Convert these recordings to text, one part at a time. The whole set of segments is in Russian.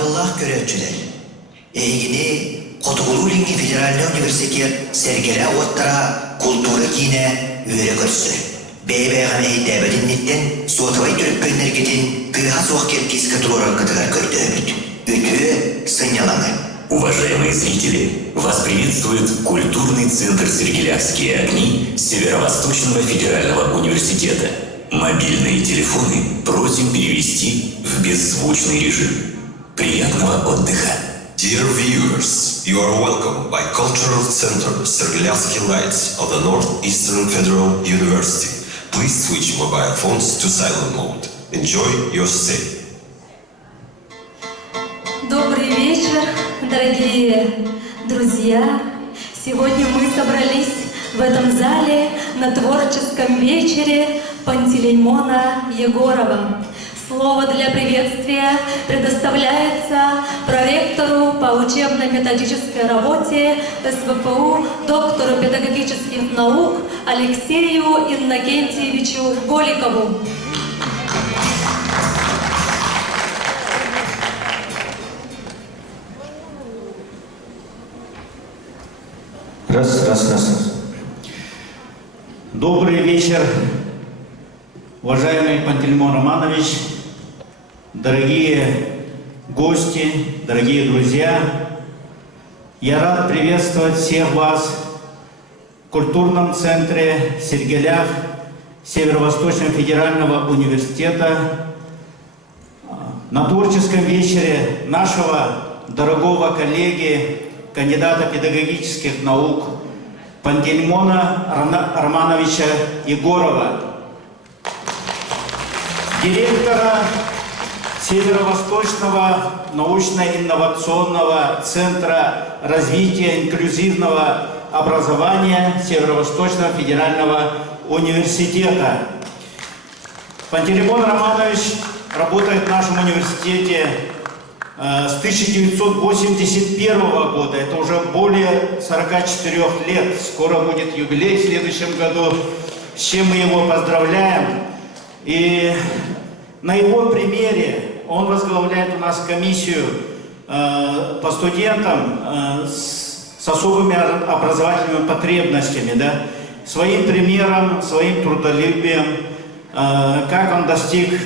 Sabıllah görevçiler. Eğini Kotugululinggi Federalny Üniversitet sergele ottara kultura kine üyere görsü. BBHM'yi devredinlikten Suatavay Türkmenlergetin kıyha soğuk kiskatı oran katıgar kördü ömüt. Ütü sınyalanı. Уважаемые зрители, вас приветствует культурный центр «Сергелявские огни» Северо-Восточного федерального университета. Мобильные телефоны просим перевести в беззвучный режим. Приятного отдыха! Dear viewers, you are welcome by Cultural Center Sergilyavsky Lights of the Northeastern Federal University. Please switch mobile phones to silent mode. Enjoy your stay. Добрый вечер, дорогие друзья! Сегодня мы собрались в этом зале на творческом вечере Пантелеймона Егорова. Слово для приветствия предоставляется проректору по учебно-методической работе СВПУ, доктору педагогических наук Алексею Иннокентьевичу Голикову. Раз. Добрый вечер, уважаемый Пантелеймон Романович, дорогие гости, дорогие друзья. Я рад приветствовать всех вас в культурном центре Сергеляв Северо-Восточного федерального университета на творческом вечере нашего дорогого коллеги, кандидата педагогических наук Пантелеймона Романовича Егорова, директора Северо-Восточного научно-инновационного центра развития инклюзивного образования Северо-Восточного федерального университета. Пантелеймон Романович работает в нашем университете с 1981 года, это уже более 44 лет, скоро будет юбилей в следующем году, с чем мы его поздравляем. И на его примере он возглавляет у нас комиссию по студентам с особыми образовательными потребностями, да? Своим примером, своим трудолюбием, как он достиг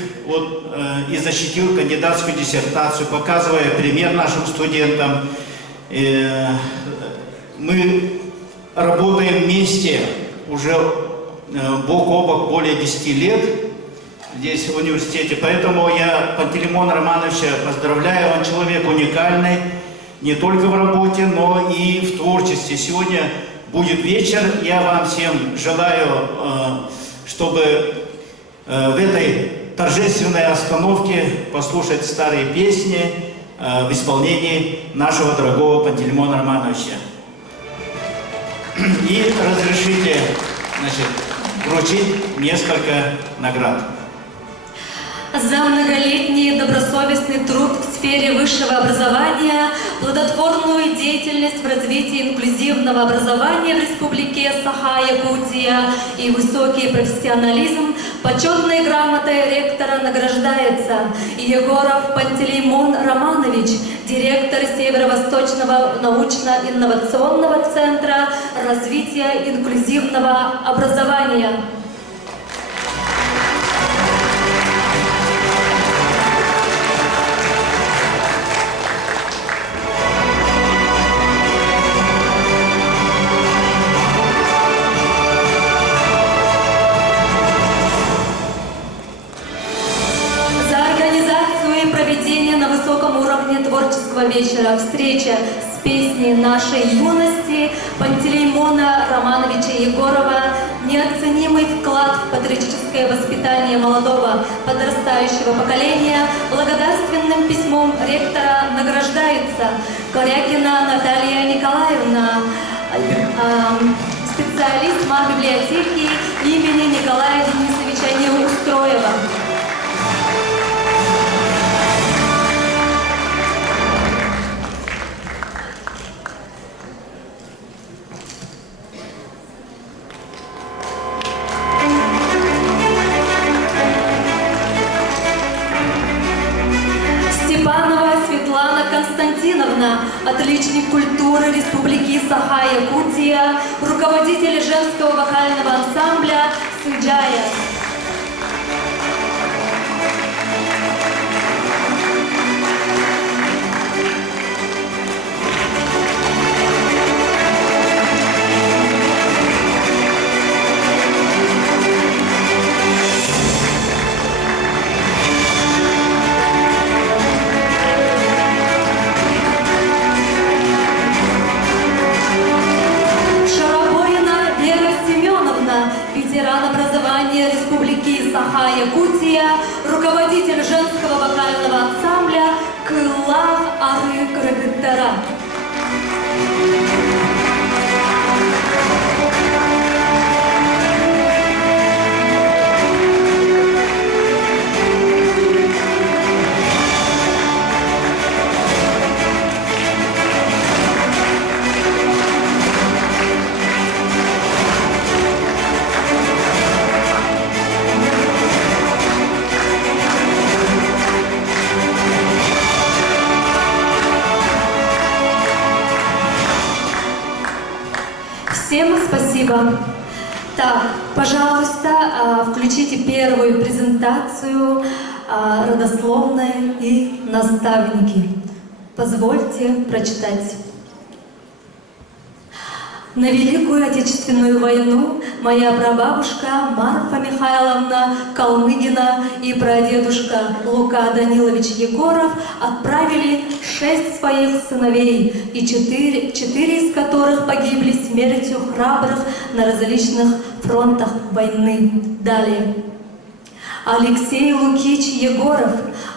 и защитил кандидатскую диссертацию, показывая пример нашим студентам. Мы работаем вместе уже бок о бок более 10 лет здесь в университете, поэтому я Пантелеймона Романовича поздравляю, он человек уникальный не только в работе, но и в творчестве. Сегодня будет вечер, я вам всем желаю, чтобы в этой торжественной остановке послушать старые песни в исполнении нашего дорогого Пантелеймона Романовича. И разрешите, вручить несколько наград. За многолетний добросовестный труд в сфере высшего образования, плодотворную деятельность в развитии инклюзивного образования в Республике Саха-Якутия и высокий профессионализм почетной грамотой ректора награждается Егоров Пантелеймон Романович, директор Северо-Восточного научно-инновационного центра развития инклюзивного образования. Творческого вечера встреча с песней нашей юности Пантелеймона Романовича Егорова, неоценимый вклад в патриотическое воспитание молодого подрастающего поколения, благодарственным письмом ректора награждается Корякина Наталья Николаевна, специалист мат-библиотеки имени Николая Денисовича Неустроева. Степанова Светлана Шаборина, отличник культуры Республики Саха-Якутия, руководитель женского вокального ансамбля Сыджая. Ветеран образования Республики Саха-Якутия, руководитель женского вокального ансамбля Кылах Ары Крыгыттара. Всем спасибо. Так, пожалуйста, включите первую презентацию родословные и наставники. Позвольте прочитать. На Великую Отечественную войну моя прабабушка Марфа Михайловна Калмыгина и прадедушка Лука Данилович Егоров отправили 6 своих сыновей, и 4 из которых погибли смертью храбрых на различных фронтах войны. Далее. Алексей Лукич Егоров,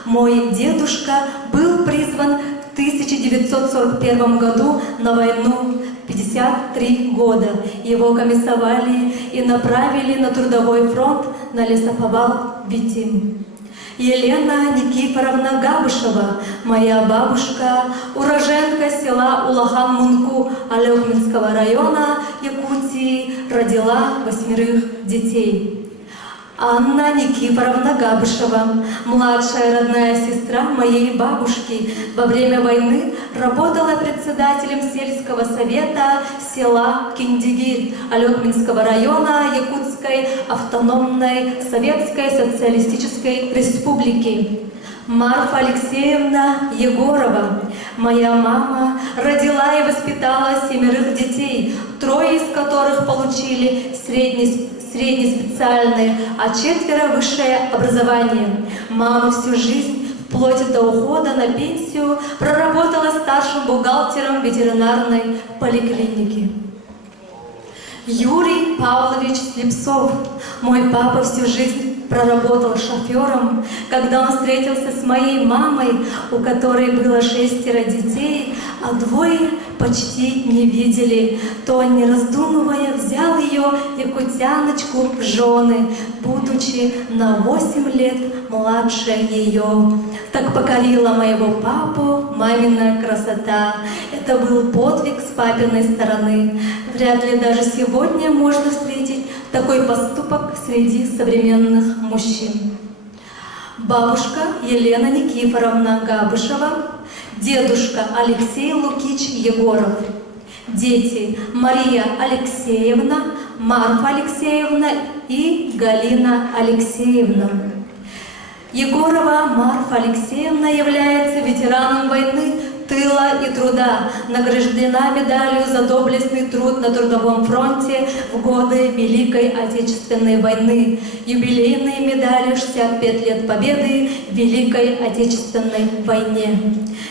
мой дедушка, был призван в 1941 году на войну. 53 года. Его комиссовали и направили на трудовой фронт на лесоповал Витим. Елена Никифоровна Габышева, моя бабушка, уроженка села Улахан-Мунку Алекминского района Якутии, родила 8 детей. Анна Никифоровна Габышева, младшая родная сестра моей бабушки, во время войны работала председателем сельского совета села Киндигирь Алекминского района Якутской автономной Советской Социалистической Республики. Марфа Алексеевна Егорова, моя мама, родила и воспитала 7 детей, 3 из которых получили среднеспециальное, а 4 высшее образование. Мама всю жизнь, вплоть до ухода на пенсию, проработала старшим бухгалтером ветеринарной поликлиники. Юрий Павлович Слепцов, мой папа всю жизнь проработал шофером. Когда он встретился с моей мамой, у которой было 6 детей, а 2 почти не видели, то он, не раздумывая, взял ее, якутяночку, в жены, будучи на 8 лет младше ее. Так покорила моего папу мамина красота. Это был подвиг с папиной стороны. Вряд ли даже сегодня можно встретить такой поступок среди современных мужчин. Бабушка Елена Никифоровна Габышева, дедушка Алексей Лукич Егоров, дети Мария Алексеевна, Марфа Алексеевна и Галина Алексеевна. Егорова Марфа Алексеевна является ветераном войны, тыла и труда, награждена медалью за доблестный труд на трудовом фронте в годы Великой Отечественной войны, юбилейные медали 65 лет Победы в Великой Отечественной войне,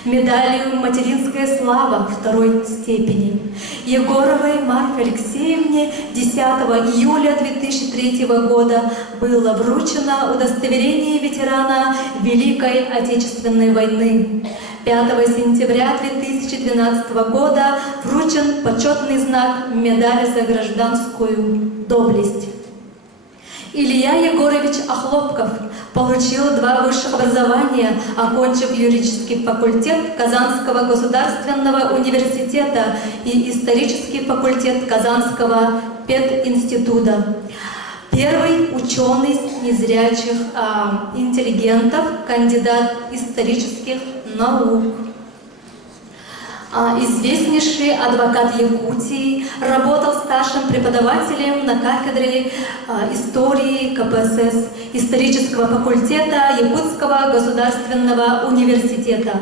медалью «Материнская слава» 2 степени. Егоровой Марфе Алексеевне 10 июля 2003 года было вручено удостоверение ветерана Великой Отечественной войны. 5 сентября 2012 года вручен почетный знак «Медаль за гражданскую доблесть». Илья Егорович Охлопков получил 2 высших образования, окончив юридический факультет Казанского государственного университета и исторический факультет Казанского пединститута. Первый ученый незрячих интеллигентов, кандидат исторических наук. известнейший адвокат Якутии, работал старшим преподавателем на кафедре истории КПСС исторического факультета Якутского государственного университета.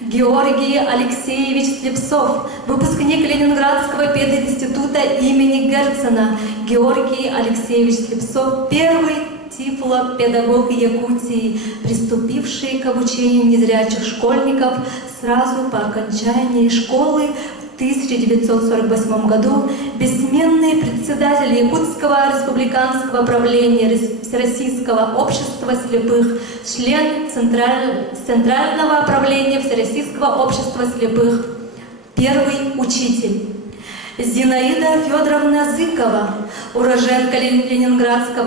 Георгий Алексеевич Слепцов, выпускник Ленинградского пединститута имени Герцена. Георгий Алексеевич Слепцов – первый тифлопедагог Якутии, приступивший к обучению незрячих школьников сразу по окончании школы в 1948 году, бессменный председатель Якутского республиканского правления Всероссийского общества слепых, член Центрального правления Всероссийского общества слепых, первый учитель. Зинаида Федоровна Зыкова, уроженка Ленинградской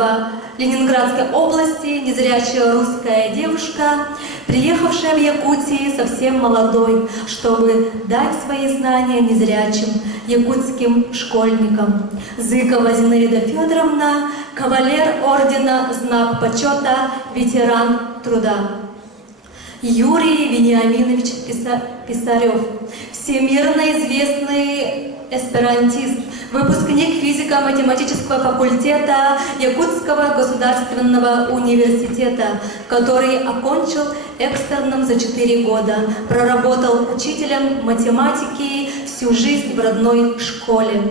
области, незрячая русская девушка, приехавшая в Якутию совсем молодой, чтобы дать свои знания незрячим якутским школьникам. Зыкова Зинаида Федоровна, кавалер ордена «Знак почета», ветеран труда. Юрий Вениаминович Писарев, всемирно известный эсперантист, выпускник физико-математического факультета Якутского государственного университета, который окончил экстерном за 4 года, проработал учителем математики всю жизнь в родной школе.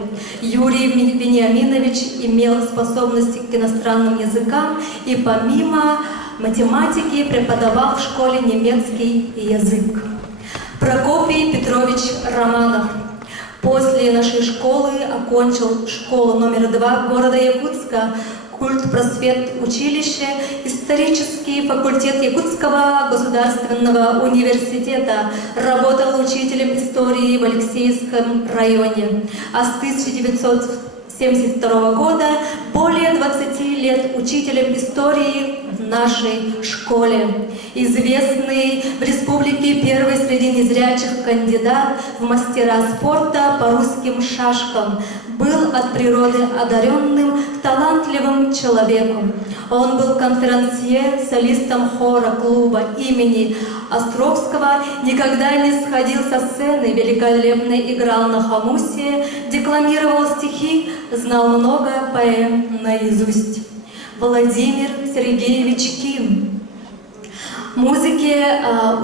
Юрий Вениаминович имел способности к иностранным языкам и помимо математики преподавал в школе немецкий язык. Прокопий Петрович Романов после нашей школы окончил школу номер 2 города Якутска, культпросвет училище, исторический факультет Якутского государственного университета, работал учителем истории в Алексеевском районе, а с 1972 года более 20 лет учителем истории в нашей школе. Известный в республике первый среди незрячих кандидат в мастера спорта по русским шашкам, был от природы одаренным, талантливым человеком. Он был конферансье, солистом хора клуба имени Островского, никогда не сходил со сцены, великолепно играл на хомусе, декламировал стихи, знал много поэм наизусть. Владимир Сергеевич Ким. Музыке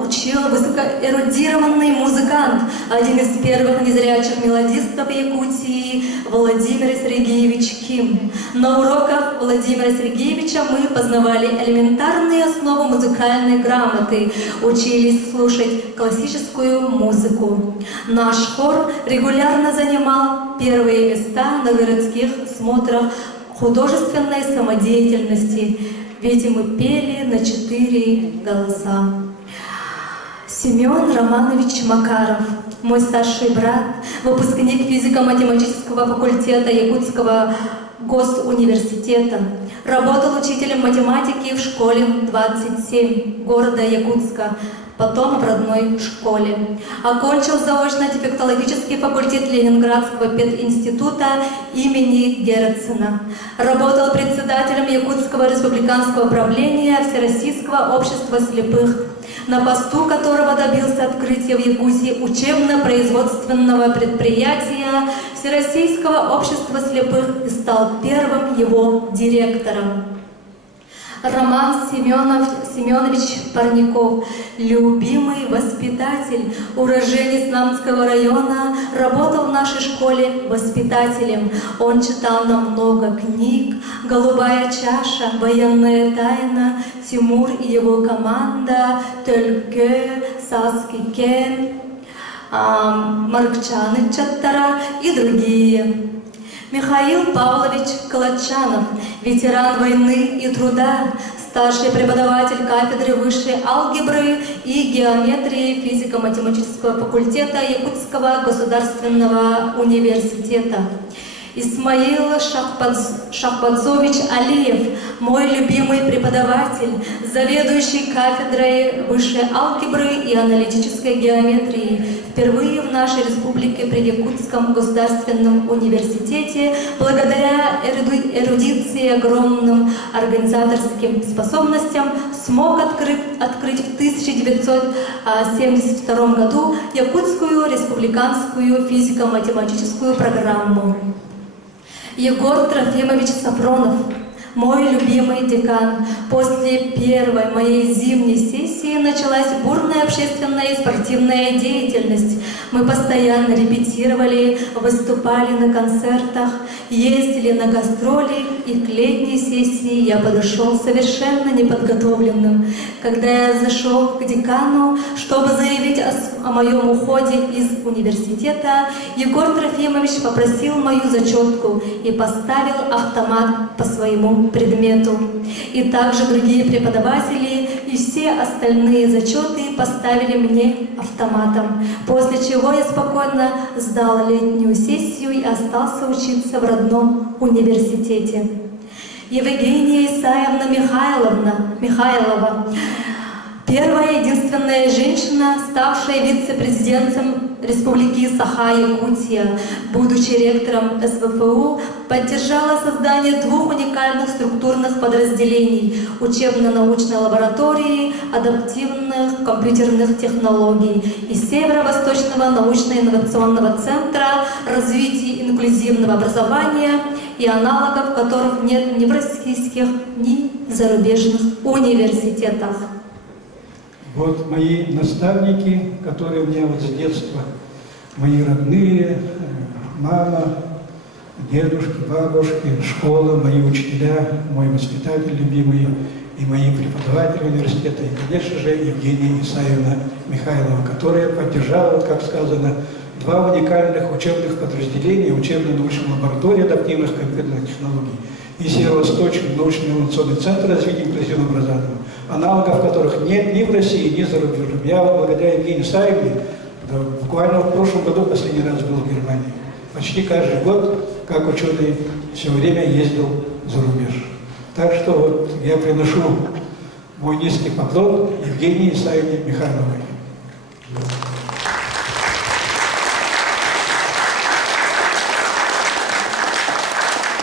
учил высокоэрудированный музыкант, один из первых незрячих мелодистов Якутии, Владимир Сергеевич Ким. На уроках Владимира Сергеевича мы познавали элементарные основы музыкальной грамоты, учились слушать классическую музыку. Наш хор регулярно занимал первые места на городских смотрах художественной самодеятельности, ведь мы пели на 4 голоса. Семен Романович Макаров, мой старший брат, выпускник физико-математического факультета Якутского госуниверситета, работал учителем математики в школе 27 города Якутска, потом в родной школе. Окончил заочно-дефектологический факультет Ленинградского пединститута имени Герцена. Работал председателем Якутского республиканского правления Всероссийского общества слепых, на посту которого добился открытия в Якутии учебно-производственного предприятия Всероссийского общества слепых и стал первым его директором. Роман Семенович Парников, любимый воспитатель, уроженец Намского района, работал в нашей школе воспитателем. Он читал нам много книг: «Голубая чаша», «Военная тайна», «Тимур и его команда», «Тölkö», «Саскике», «Маркчаны Чаттара» и другие. Михаил Павлович Калачанов, ветеран войны и труда, старший преподаватель кафедры высшей алгебры и геометрии физико-математического факультета Якутского государственного университета. Исмаил Шахбадзович Алиев, мой любимый преподаватель, заведующий кафедрой высшей алгебры и аналитической геометрии, впервые в нашей республике при Якутском государственном университете, благодаря эрудиции и огромным организаторским способностям, смог открыть в 1972 году Якутскую республиканскую физико-математическую программу. Егор Трофимович Сафронов, мой любимый декан. После первой моей зимней сессии началась бурная общественная и спортивная деятельность. Мы постоянно репетировали, выступали на концертах, ездили на гастроли, и к летней сессии я подошел совершенно неподготовленным. Когда я зашел к декану, чтобы заявить о моем уходе из университета, Егор Трофимович попросил мою зачетку и поставил автомат по своему предмету. И также другие преподаватели и все остальные зачеты поставили мне автоматом, после чего я спокойно сдал летнюю сессию и остался учиться в родном университете. Евгения Исаевна Михайлова, первая и единственная женщина, ставшая вице-президентом Республики Саха-Якутия, будучи ректором СВФУ, поддержала создание 2 уникальных структурных подразделений – учебно-научной лаборатории адаптивных компьютерных технологий и Северо-Восточного научно-инновационного центра развития инклюзивного образования, и аналогов которых нет ни в российских, ни в зарубежных университетах. Вот мои наставники, которые у меня вот с детства, мои родные, мама, дедушки, бабушки, школа, мои учителя, мой воспитатель любимый и мои преподаватели университета, и, конечно же, Евгения Исаевна Михайлова, которая поддержала, как сказано, 2 уникальных учебных подразделения, учебно-научной лаборатории адаптивных компьютерных технологий и Северо-Восточный научно-инновационный центр развития инклюзивного образования, аналогов которых нет ни в России, ни за рубежом. Я благодаря Евгении Исаевне буквально в прошлом году последний раз был в Германии. Почти каждый год, как ученый, все время ездил за рубеж. Так что вот я приношу мой низкий поклон Евгении Исаевне Михайловой.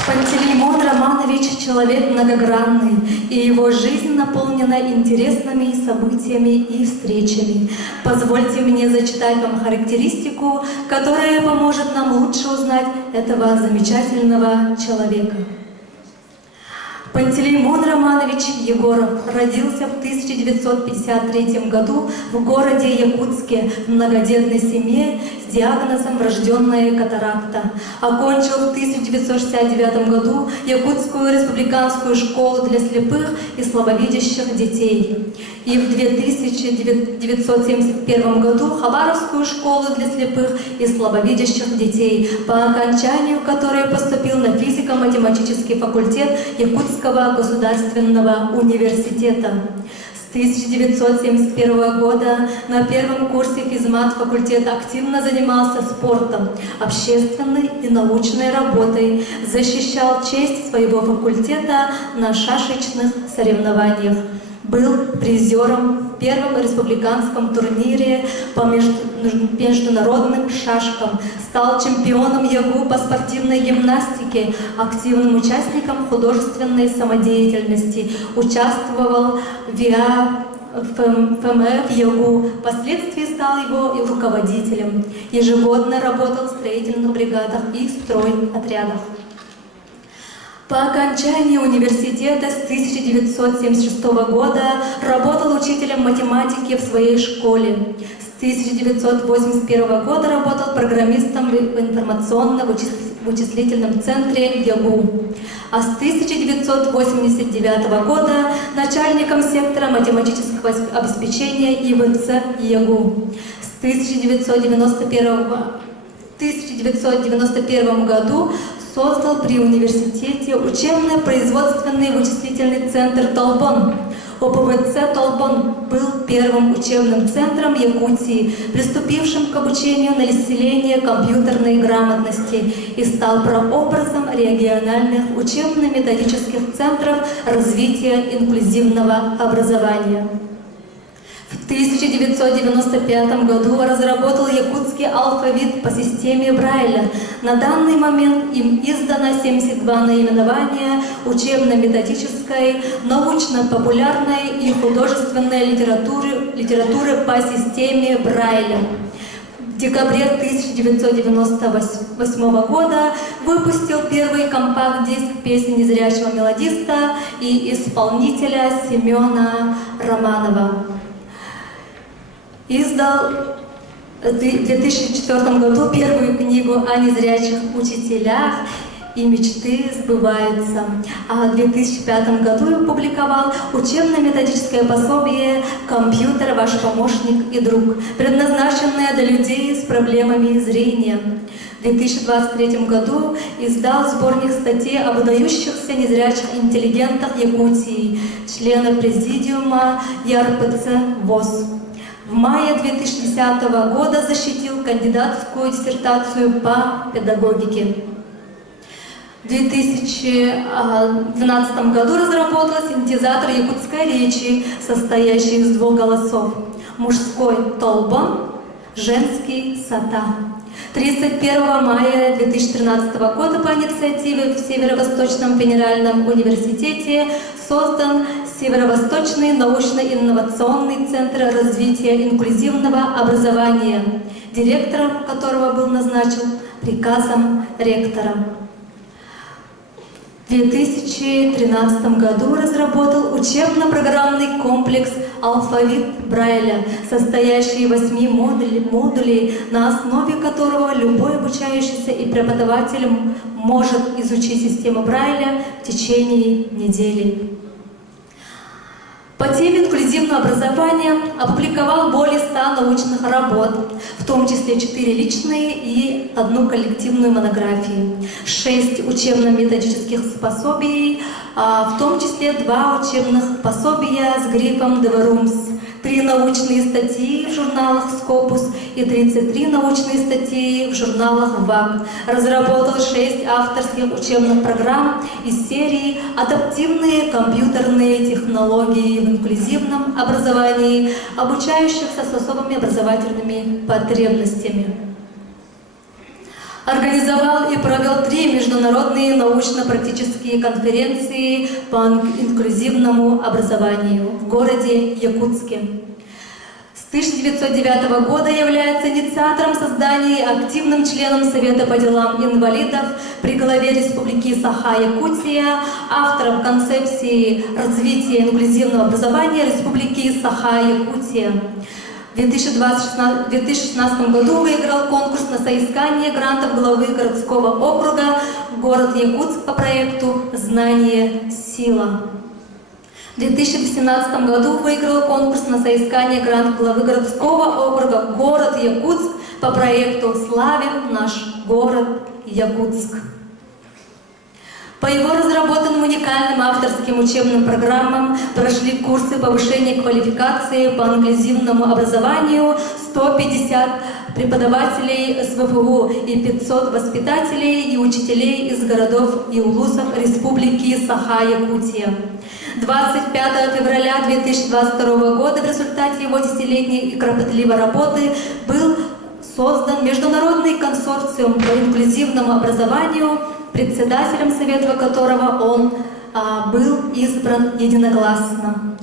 Пантелеймон Романович – человек многогранный, и его жизнь наполнена интересными событиями и встречами. Позвольте мне зачитать вам характеристику, которая поможет нам лучше узнать этого замечательного человека. Пантелеймон Романович Егоров родился в 1953 году в городе Якутске в многодетной семье с диагнозом врожденная катаракта. Окончил в 1969 году Якутскую республиканскую школу для слепых и слабовидящих детей. И в 1971 году Хабаровскую школу для слепых и слабовидящих детей, по окончанию которой поступил на физико-математический факультет Якутского государственного университета. С 1971 года на первом курсе физмат-факультета активно занимался спортом, общественной и научной работой, защищал честь своего факультета на шашечных соревнованиях. Был призером в первом республиканском турнире по международным шашкам, стал чемпионом ЯГУ по спортивной гимнастике, активным участником художественной самодеятельности, участвовал в ФМФ ЯГУ, впоследствии стал его и руководителем. Ежегодно работал в строительных бригадах и стройотрядах. По окончании университета с 1976 года работал учителем математики в своей школе. С 1981 года работал программистом в информационно-вычислительном центре ЯГУ. А с 1989 года начальником сектора математического обеспечения ИВЦ ЯГУ. С 1991 году создал при университете учебно-производственный вычислительный центр «Толбон». ОПВЦ «Толбон» был первым учебным центром Якутии, приступившим к обучению населения компьютерной грамотности и стал прообразом региональных учебно-методических центров развития инклюзивного образования. В 1995 году разработал якутский алфавит по системе Брайля. На данный момент им издано 72 наименования учебно-методической, научно-популярной и художественной литературы по системе Брайля. В декабре 1998 года выпустил первый компакт-диск песни незрячего мелодиста и исполнителя Семена Романова. Издал в 2004 году первую книгу о незрячих учителях, и мечты сбываются. А в 2005 году опубликовал учебно-методическое пособие «Компьютер – ваш помощник и друг», предназначенное для людей с проблемами зрения. В 2023 году издал сборник статей о выдающихся незрячих интеллигентах Якутии, члена президиума ЯРПЦ ВОС. В мае 2010 года защитил кандидатскую диссертацию по педагогике. В 2012 году разработал синтезатор якутской речи, состоящий из двух голосов. Мужской «Толбон», женский «Сата». 31 мая 2013 года по инициативе в Северо-Восточном федеральном университете создан Северо-Восточный научно-инновационный центр развития инклюзивного образования, директором которого был назначен приказом ректора. В 2013 году разработал учебно-программный комплекс «Алфавит Брайля», состоящий из 8 модулей, на основе которого любой обучающийся и преподаватель может изучить систему Брайля в течение недели. По теме инклюзивного образования опубликовал более 100 научных работ, в том числе 4 личные и 1 коллективную монографию, 6 учебно-методических пособий, в том числе 2 учебных пособия с грифом «Deverums», 3 научные статьи в журналах «Scopus» и 33 научные статьи в журналах «ВАК». Разработал 6 авторских учебных программ из серии «Адаптивные компьютерные технологии в инклюзивном образовании», обучающихся с особыми образовательными потребностями. Организовал и провел 3 международные научно-практические конференции по инклюзивному образованию в городе Якутске. С 1909 года является инициатором создания и активным членом Совета по делам инвалидов при главе Республики Саха-Якутия, автором концепции развития инклюзивного образования Республики Саха-Якутия. В 2016 году выиграл конкурс на соискание грантов главы городского округа город Якутск по проекту «Знание – сила». В 2017 году выиграл конкурс на соискание грантов главы городского округа город Якутск по проекту «Славим наш город Якутск». По его разработанным уникальным авторским учебным программам прошли курсы повышения квалификации по инклюзивному образованию 150 преподавателей СВФУ и 500 воспитателей и учителей из городов и улусов Республики Саха-Якутия. 25 февраля 2022 года в результате его 10-летней и кропотливой работы был создан Международный консорциум по инклюзивному образованию, председателем совета которого он был избран единогласно.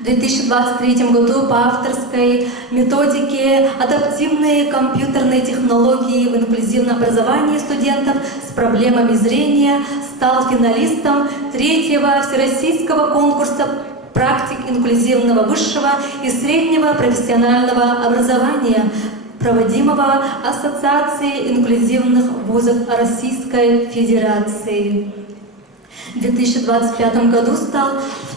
В 2023 году по авторской методике «Адаптивные компьютерные технологии в инклюзивном образовании студентов с проблемами зрения» стал финалистом 3-го всероссийского конкурса практик инклюзивного высшего и среднего профессионального образования, проводимого Ассоциацией инклюзивных вузов Российской Федерации. В 2025 году стал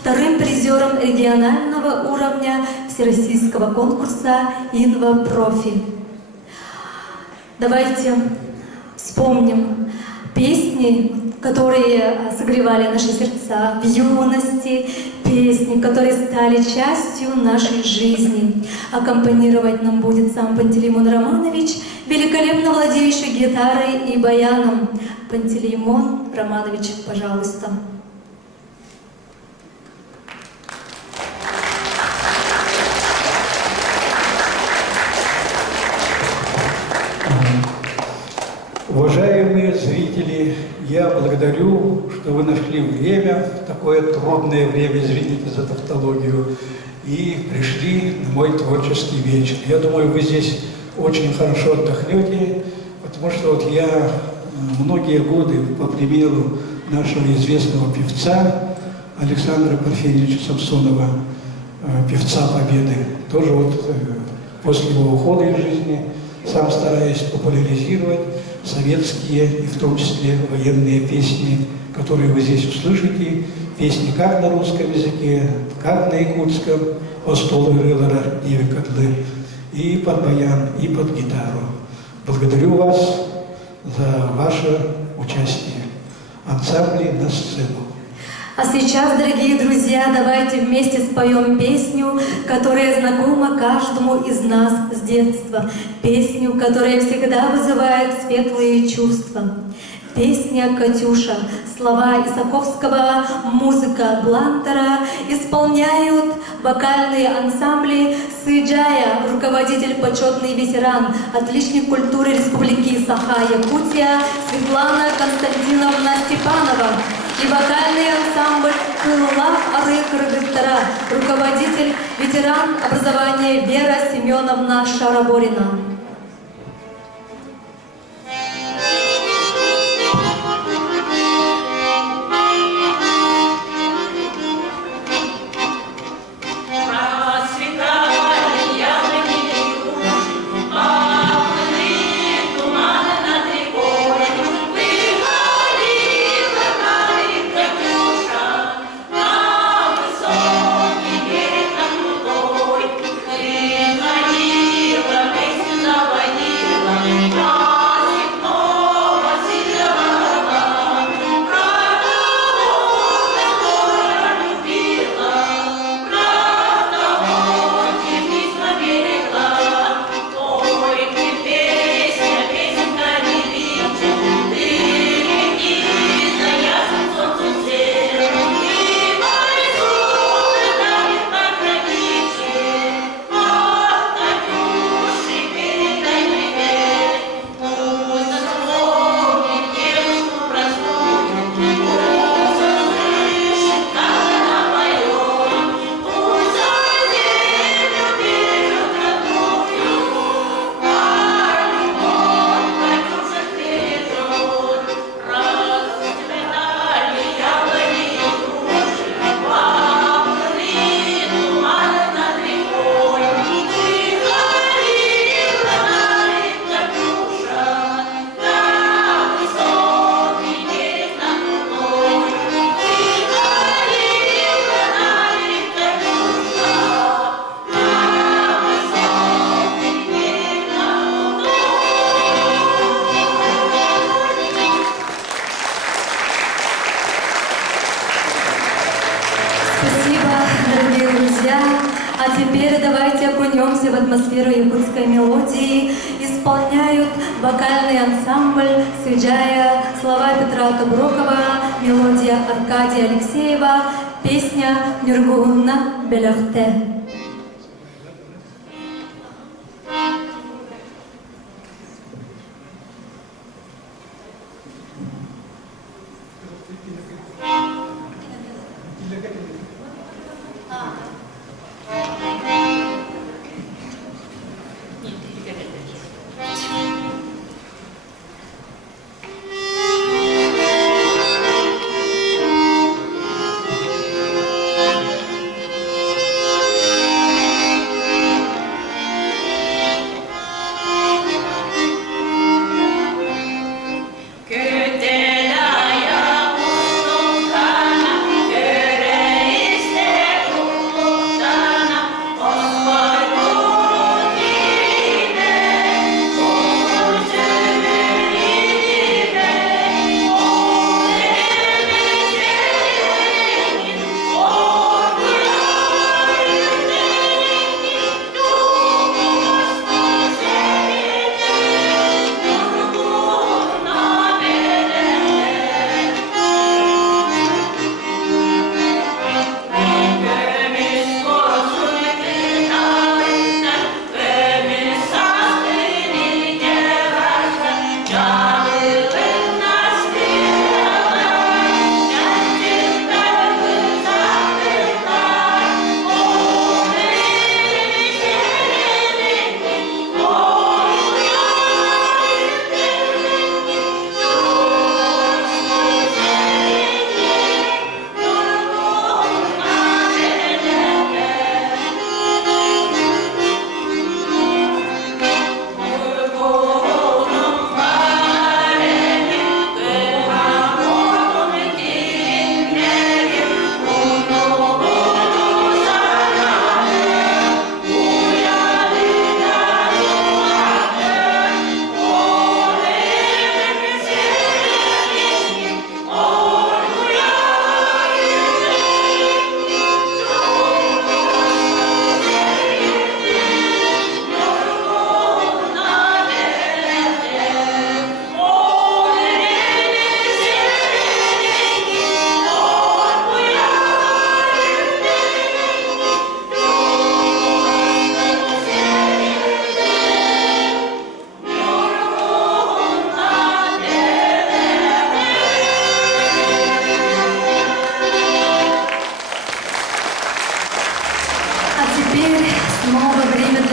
2-м призером регионального уровня всероссийского конкурса «Инва-профи». Давайте вспомним песни, которые согревали наши сердца в юности, песни, которые стали частью нашей жизни. Аккомпанировать нам будет сам Пантелеймон Романович, великолепно владеющий гитарой и баяном. Пантелеймон Романович, пожалуйста. Уважаемые зрители, я благодарю, что вы нашли время, такое трудное время, извините за тавтологию, и пришли на мой творческий вечер. Я думаю, вы здесь очень хорошо отдохнете, потому что вот я многие годы, по примеру нашего известного певца Александра Порфирьевича Самсонова, певца Победы, тоже вот после его ухода из жизни сам стараюсь популяризировать советские и в том числе военные песни, которые вы здесь услышите. Песни как на русском языке, как на якутском, «Остолы рылара и котлы», и под баян, и под гитару. Благодарю вас за ваше участие. Ансамбли на сцену. А сейчас, дорогие друзья, давайте вместе споем песню, которая знакома каждому из нас с детства. Песню, которая всегда вызывает светлые чувства. Песня «Катюша». Слова Исаковского, музыка Блантера исполняют вокальные ансамбли Сыджая, руководитель, почетный ветеран, отличник культуры Республики Саха-Якутия Светлана Константиновна Степанова. И вокальный ансамбль «Кылла Арык-Рыгыттара», руководитель, ветеран образования Вера Семеновна Шараборина. А теперь давайте окунемся в атмосферу якутской мелодии. Исполняют вокальный ансамбль «Сыджая», слова Петра Таброкова, мелодия Аркадия Алексеева, песня «Нюргунна Беляхте». Kötelaya mutlulukana, göre iste kulluğu.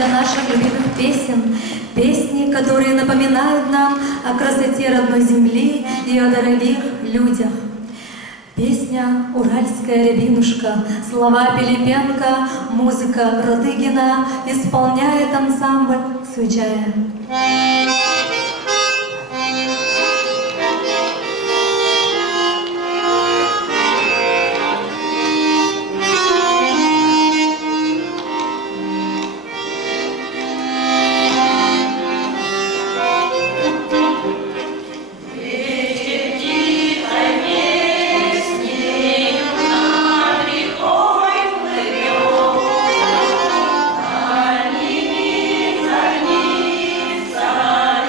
для наших любимых песен. Песни, которые напоминают нам о красоте родной земли и о дорогих людях. Песня «Уральская рябинушка», слова Пилипенко, музыка Радыгина, исполняет ансамбль «Суджая». Сами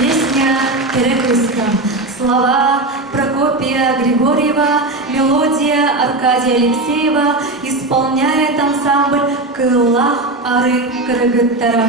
Песня «Перекрестка». Слова Прокопия Григорьева, мелодия Аркадия Алексеева, исполняет ансамбль «Кыллах ары кыргыттара».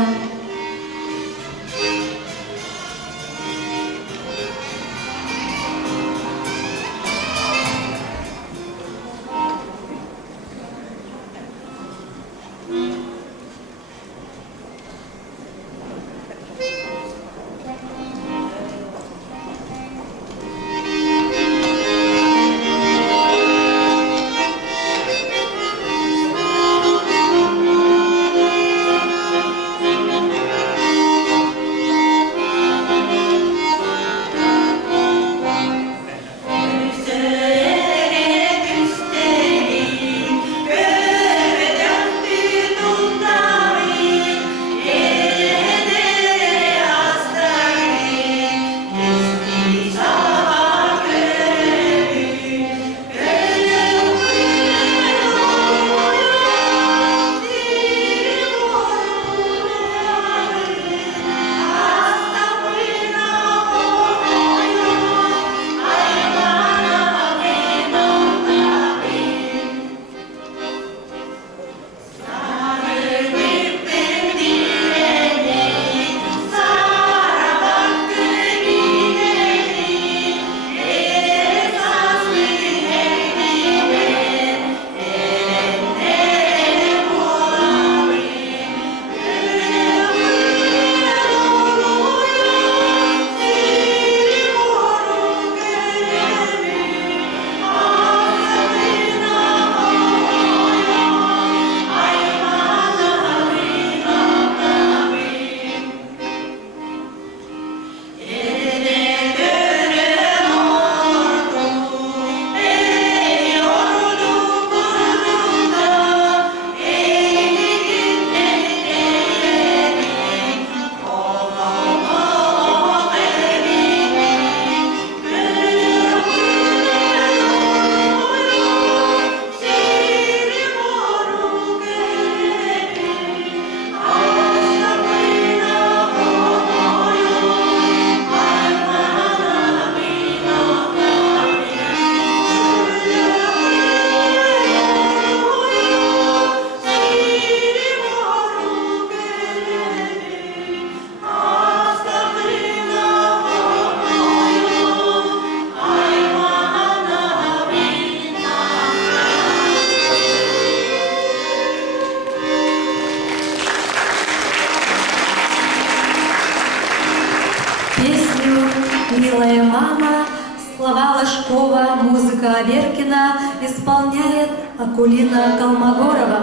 Песню «Милая мама», слова Ложкова, музыка Аверкина исполняет Акулина Колмогорова.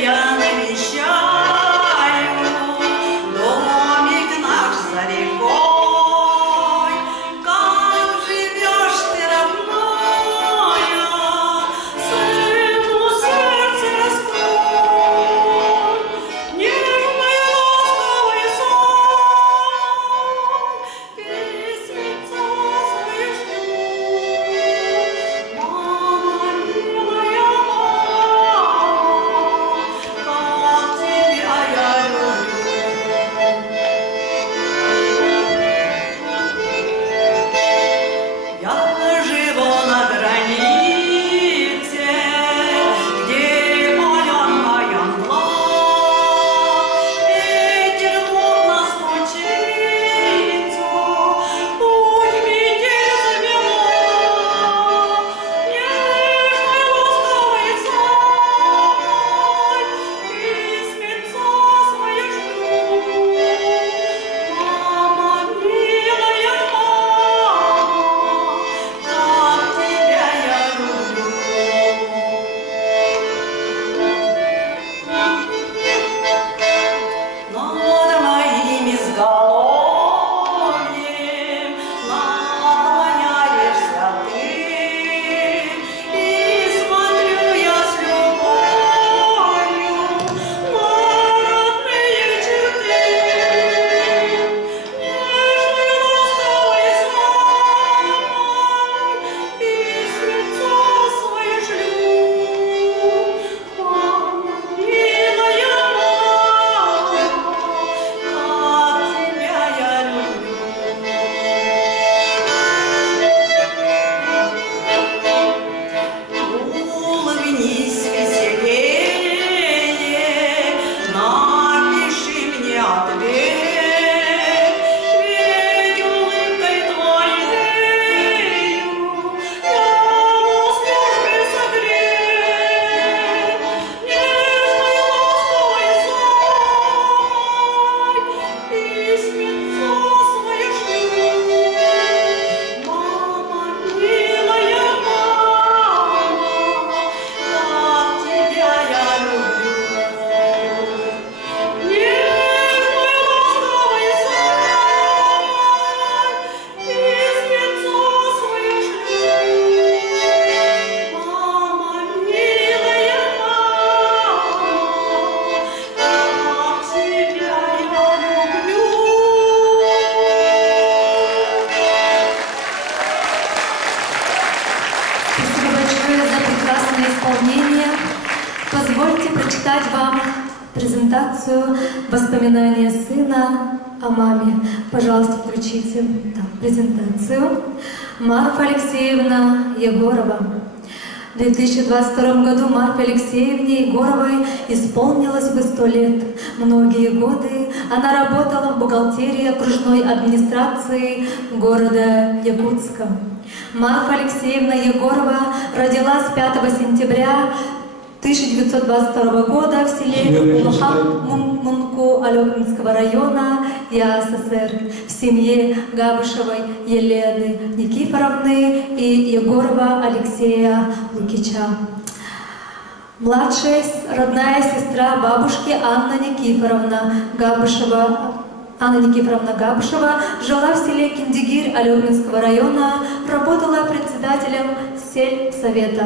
Я навещаю домик наш за рекой, исполнения. Позвольте прочитать вам презентацию «Воспоминания сына о маме». Пожалуйста, включите презентацию. Марфа Алексеевна Егорова. В 2022 году Марфе Алексеевне Егоровой исполнилось бы 100 лет. Многие годы она работала в бухгалтерии окружной администрации города Якутска. Марфа Алексеевна Егорова родилась 5 сентября 1922 года в селе Улахан-Мунку Алёкинского района ЯССР в семье Габышевой Елены Никифоровны и Егорова Алексея Лукича. Младшая родная сестра бабушки Анна Никифоровна Габышева жила в селе Киндигирь Алёкинского района, работала председателем сельсовета.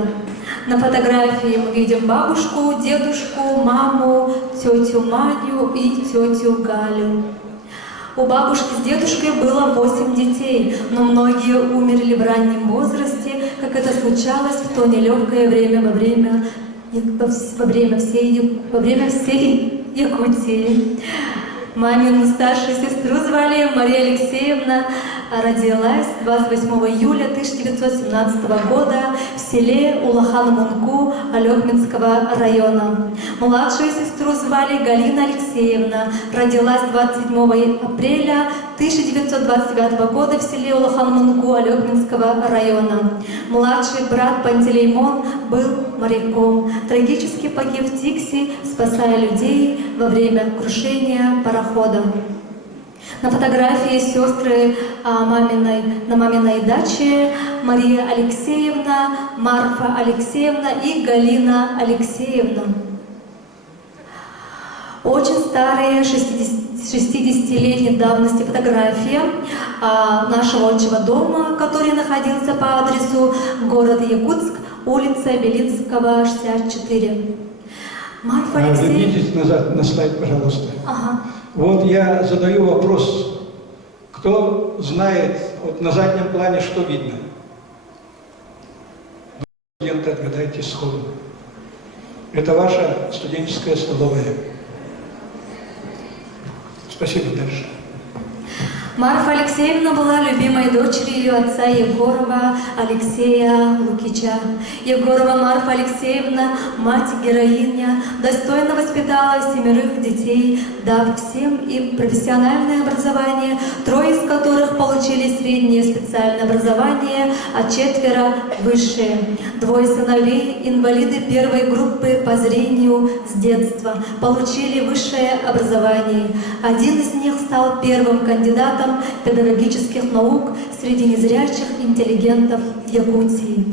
На фотографии мы видим бабушку, дедушку, маму, тетю Маню и тетю Галю. У бабушки с дедушкой было 8 детей, но многие умерли в раннем возрасте, как это случалось в то нелегкое время во время всей Якутии. Мамину старшую сестру звали Мария Алексеевна, родилась 28 июля 1917 года в селе Улахан-Мунку Алёкминского района. Младшую сестру звали Галина Алексеевна, родилась 27 апреля 1929 года в селе Улахан-Мунку Алёкминского района. Младший брат Пантелеймон был моряком. Трагически погиб в Тикси, спасая людей во время крушения парохода. На фотографии сестры на маминой даче Мария Алексеевна, Марфа Алексеевна и Галина Алексеевна. Очень старые 60-летней давности фотография нашего отчего дома, который находился по адресу города Якутск, улица Белинского, 64. Марфа Алексеевна... Вернитесь назад на слайд, пожалуйста. Ага. Вот я задаю вопрос. Кто знает, вот на заднем плане что видно? Студенты, отгадайте сходу. Это ваша студенческая столовая. Спасибо, дальше. Марфа Алексеевна была любимой дочерью ее отца Егорова Алексея Лукича. Егорова Марфа Алексеевна, мать-героиня, достойно воспитала 7 детей, дав всем им профессиональное образование, 3 из которых получили среднее специальное образование, а 4 высшее. 2 сыновей, инвалиды 1 группы по зрению с детства, получили высшее образование. Один из них стал первым кандидатом педагогических наук среди незрячих интеллигентов Якутии.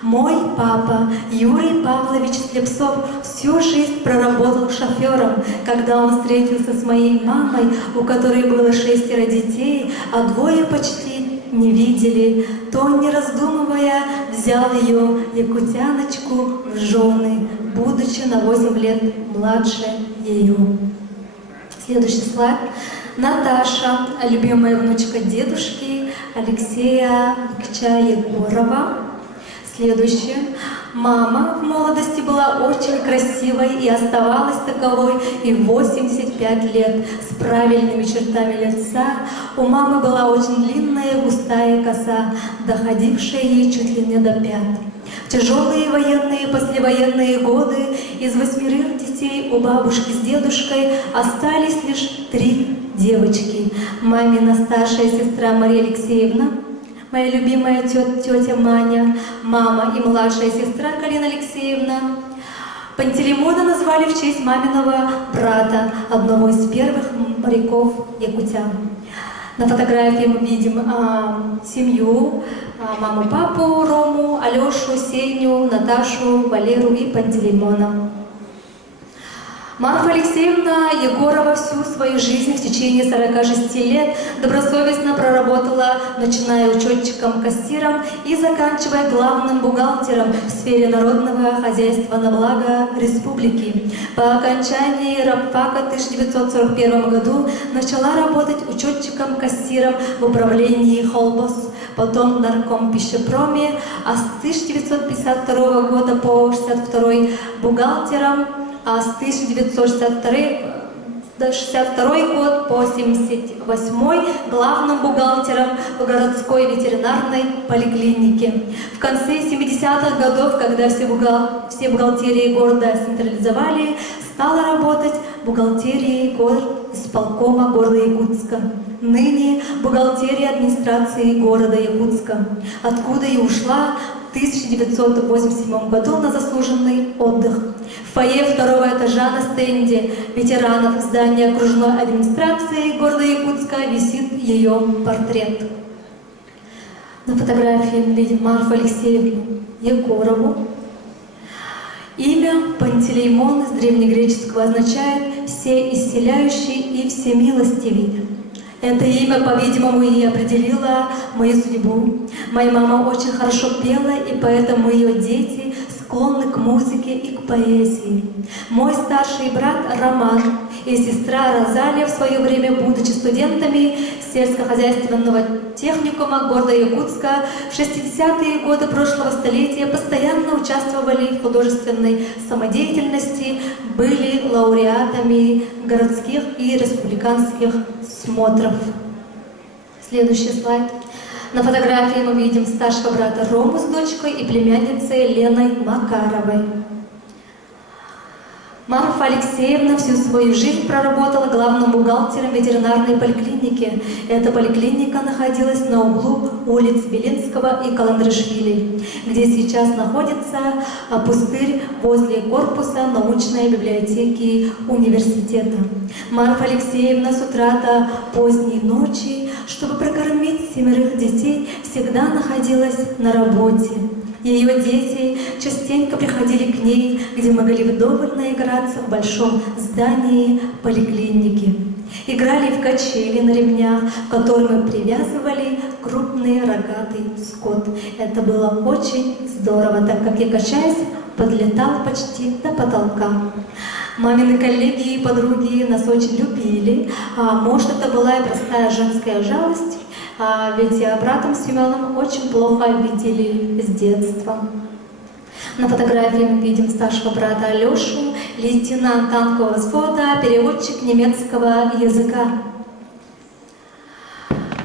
Мой папа Юрий Павлович Слепцов всю жизнь проработал шофером. Когда он встретился с моей мамой, у которой было 6 детей, а 2 почти не видели, то он, не раздумывая, взял ее, якутяночку, в жены, будучи на 8 лет младше ее. Следующий слайд. Наташа, любимая внучка дедушки Алексея Лукича Егорова. Следующее. Мама в молодости была очень красивой и оставалась таковой и в 85 лет, с правильными чертами лица. У мамы была очень длинная густая коса, доходившая ей чуть ли не до пят. В тяжелые военные и послевоенные годы из 8 детей у бабушки с дедушкой остались лишь 3 девочки. Мамина старшая сестра Мария Алексеевна, моя любимая тетя Маня, мама и младшая сестра Галина Алексеевна. Пантелеймона назвали в честь маминого брата, одного из первых моряков якутян. На фотографии мы видим семью, маму, папу, Рому, Алешу, Сеню, Наташу, Валеру и Пантелеймона. Марфа Алексеевна Егорова всю свою жизнь в течение 46 лет добросовестно проработала, начиная учетчиком-кассиром и заканчивая главным бухгалтером в сфере народного хозяйства на благо республики. По окончании рабфака в 1941 году начала работать учетчиком-кассиром в управлении Холбос, потом в наркомпищепроме, а с 1952 года по 1962 бухгалтером, а с 1962 год по 1978 главным бухгалтером в городской ветеринарной поликлинике. В конце 70-х годов, когда все бухгалтерии города централизовали, стала работать бухгалтерией исполкома города Якутска. Ныне бухгалтерия администрации города Якутска, откуда и ушла в 1987 году на заслуженный отдых. В фойе второго этажа на стенде ветеранов здания окружной администрации города Якутска висит ее портрет. На фотографии мы видим Марфу Алексеевну Егорову. Имя Пантелеймон из древнегреческого означает «всеисцеляющий и всемилостивый». Это имя, по-видимому, и определило мою судьбу. Моя мама очень хорошо пела, и поэтому ее дети склонны к музыке и к поэзии. Мой старший брат Роман и сестра Розалия в свое время, будучи студентами сельскохозяйственного техникума города Якутска, в 60-е годы прошлого столетия постоянно участвовали в художественной самодеятельности, были лауреатами городских и республиканских смотров. Следующий слайд. На фотографии мы видим старшего брата Рому с дочкой и племянницей Леной Макаровой. Марфа Алексеевна всю свою жизнь проработала главным бухгалтером ветеринарной поликлиники. Эта поликлиника находилась на углу улиц Белинского и Каландрашвили, где сейчас находится пустырь возле корпуса научной библиотеки университета. Марфа Алексеевна с утра до поздней ночи, чтобы прокормить 7 детей, всегда находилась на работе. Ее дети частенько приходили к ней, где могли вдоволь наиграться в большом здании поликлиники. Играли в качели на ремнях, к которым мы привязывали крупный рогатый скот. Это было очень здорово, так как я, качаясь, подлетал почти до потолка. Мамины коллеги и подруги нас очень любили, может, это была и простая женская жалость, ведь братом Семеном очень плохо видели с детства. На фотографии мы видим старшего брата Алешу, лейтенант танкового взвода, переводчик немецкого языка.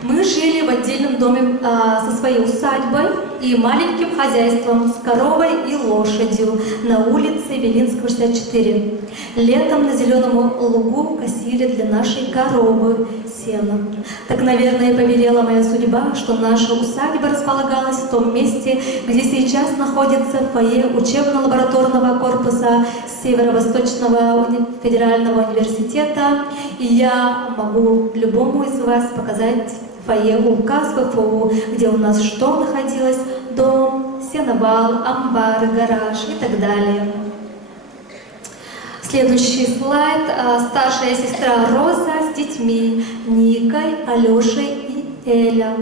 Мы жили в отдельном доме со своей усадьбой и маленьким хозяйством с коровой и лошадью на улице Белинского, 64. Летом на зеленом лугу косили для нашей коровы сено. Так, наверное, повелела моя судьба, что наша усадьба располагалась в том месте, где сейчас находится фойе учебно-лабораторного корпуса Северо-Восточного федерального университета. И я могу любому из вас показать фойе УКАС ВФУ, где у нас что находилось? Дом, сеновал, амбар, гараж и так далее. Следующий слайд. Старшая сестра Роза с детьми Никой, Алешей и Эля.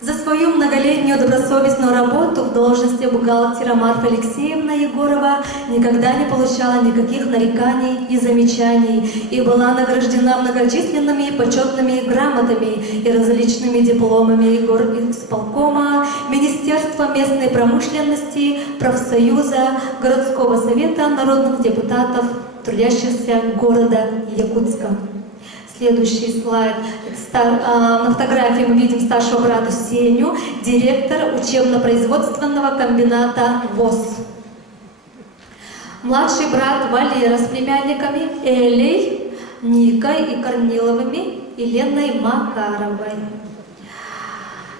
За свою многолетнюю добросовестную работу в должности бухгалтера Марфа Алексеевна Егорова никогда не получала никаких нареканий и замечаний и была награждена многочисленными почетными грамотами и различными дипломами горисполкома, Министерства местной промышленности, профсоюза, городского совета народных депутатов, трудящихся города Якутска. Следующий слайд. На фотографии мы видим старшего брата Сеню, директора учебно-производственного комбината ВОЗ. Младший брат Валера с племянниками Элей, Никой и Корниловыми и Леной Макаровой.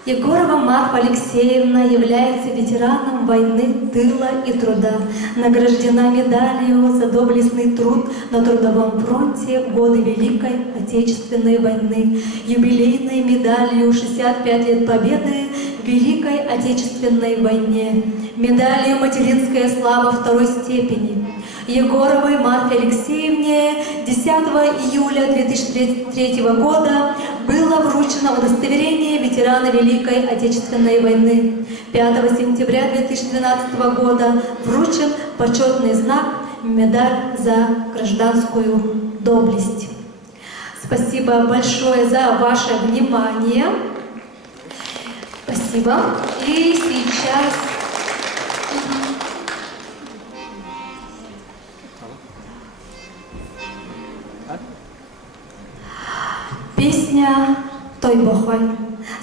Егорова Марфа Алексеевна является ветераном войны, тыла и труда. Награждена медалью за доблестный труд на трудовом фронте в годы Великой Отечественной войны, юбилейной медалью 65 лет Победы в Великой Отечественной войне, медалью «Материнская слава» второй степени. Егоровой Марфе Алексеевне 10 июля 2003 года было вручено удостоверение ветерана Великой Отечественной войны. 5 сентября 2012 года вручен почетный знак «Медаль за гражданскую доблесть». Спасибо большое за ваше внимание. Спасибо. И сейчас... Песня «Той бохой».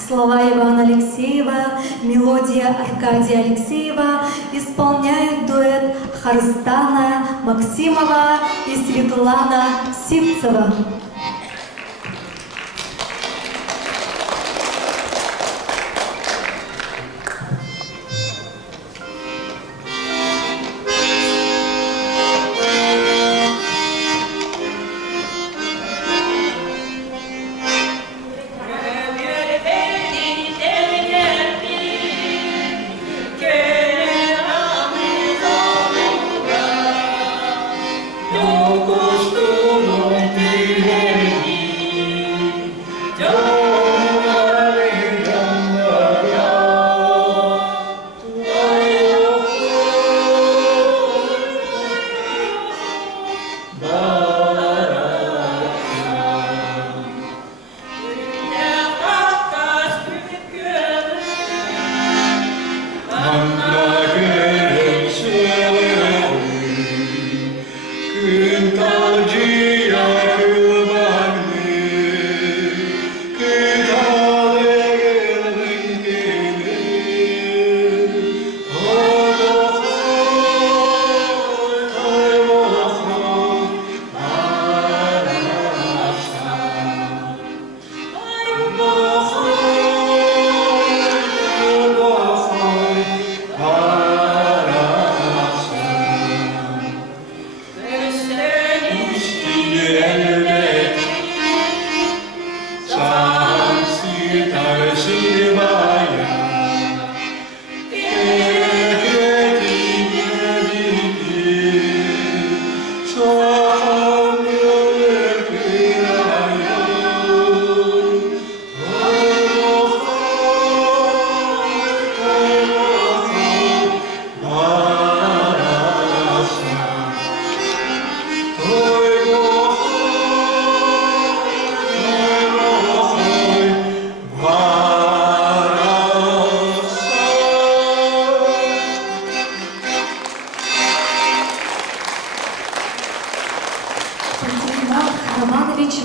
Слова Ивана Алексеева, мелодия Аркадия Алексеева исполняют дуэт Харстана Максимова и Светлана Сивцева.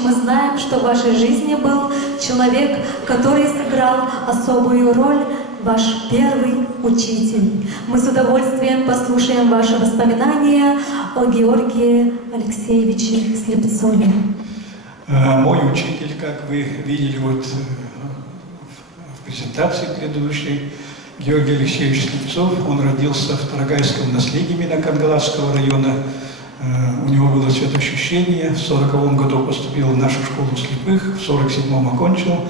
Мы знаем, что в вашей жизни был человек, который сыграл особую роль, ваш первый учитель. Мы с удовольствием послушаем ваши воспоминания о Георгии Алексеевиче Слепцове. Мой учитель, как вы видели вот в презентации предыдущей, Георгий Алексеевич Слепцов, он родился в Тарагайском наследии Минокангаласского района. У него было светоощущение. В 1940 году поступил в нашу школу слепых, в 1947 окончил,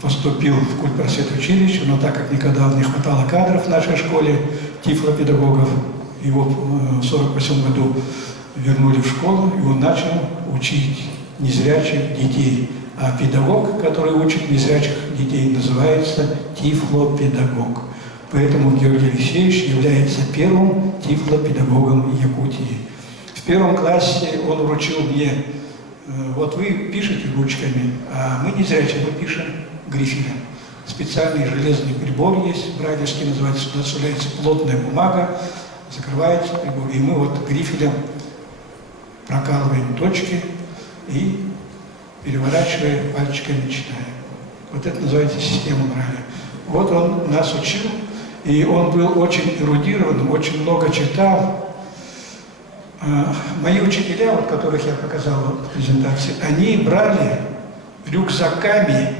поступил в культпросветучилище, но так как никогда не хватало кадров в нашей школе, тифлопедагогов, его в 1948 году вернули в школу, и он начал учить незрячих детей. А педагог, который учит незрячих детей, называется тифлопедагог. Поэтому Георгий Алексеевич является первым тифлопедагогом Якутии. В первом классе он вручил мне, вот вы пишете ручками, а мы незрячие, мы пишем грифелем. Специальный железный прибор есть, брайлевский называется, сюда вставляется плотная бумага, закрывается прибор, и мы вот грифелем прокалываем точки и переворачивая пальчиками читаем. Вот это называется система Брайля. Вот он нас учил. И он был очень эрудированным, очень много читал. Мои учителя, вот, которых я показал в презентации, они брали рюкзаками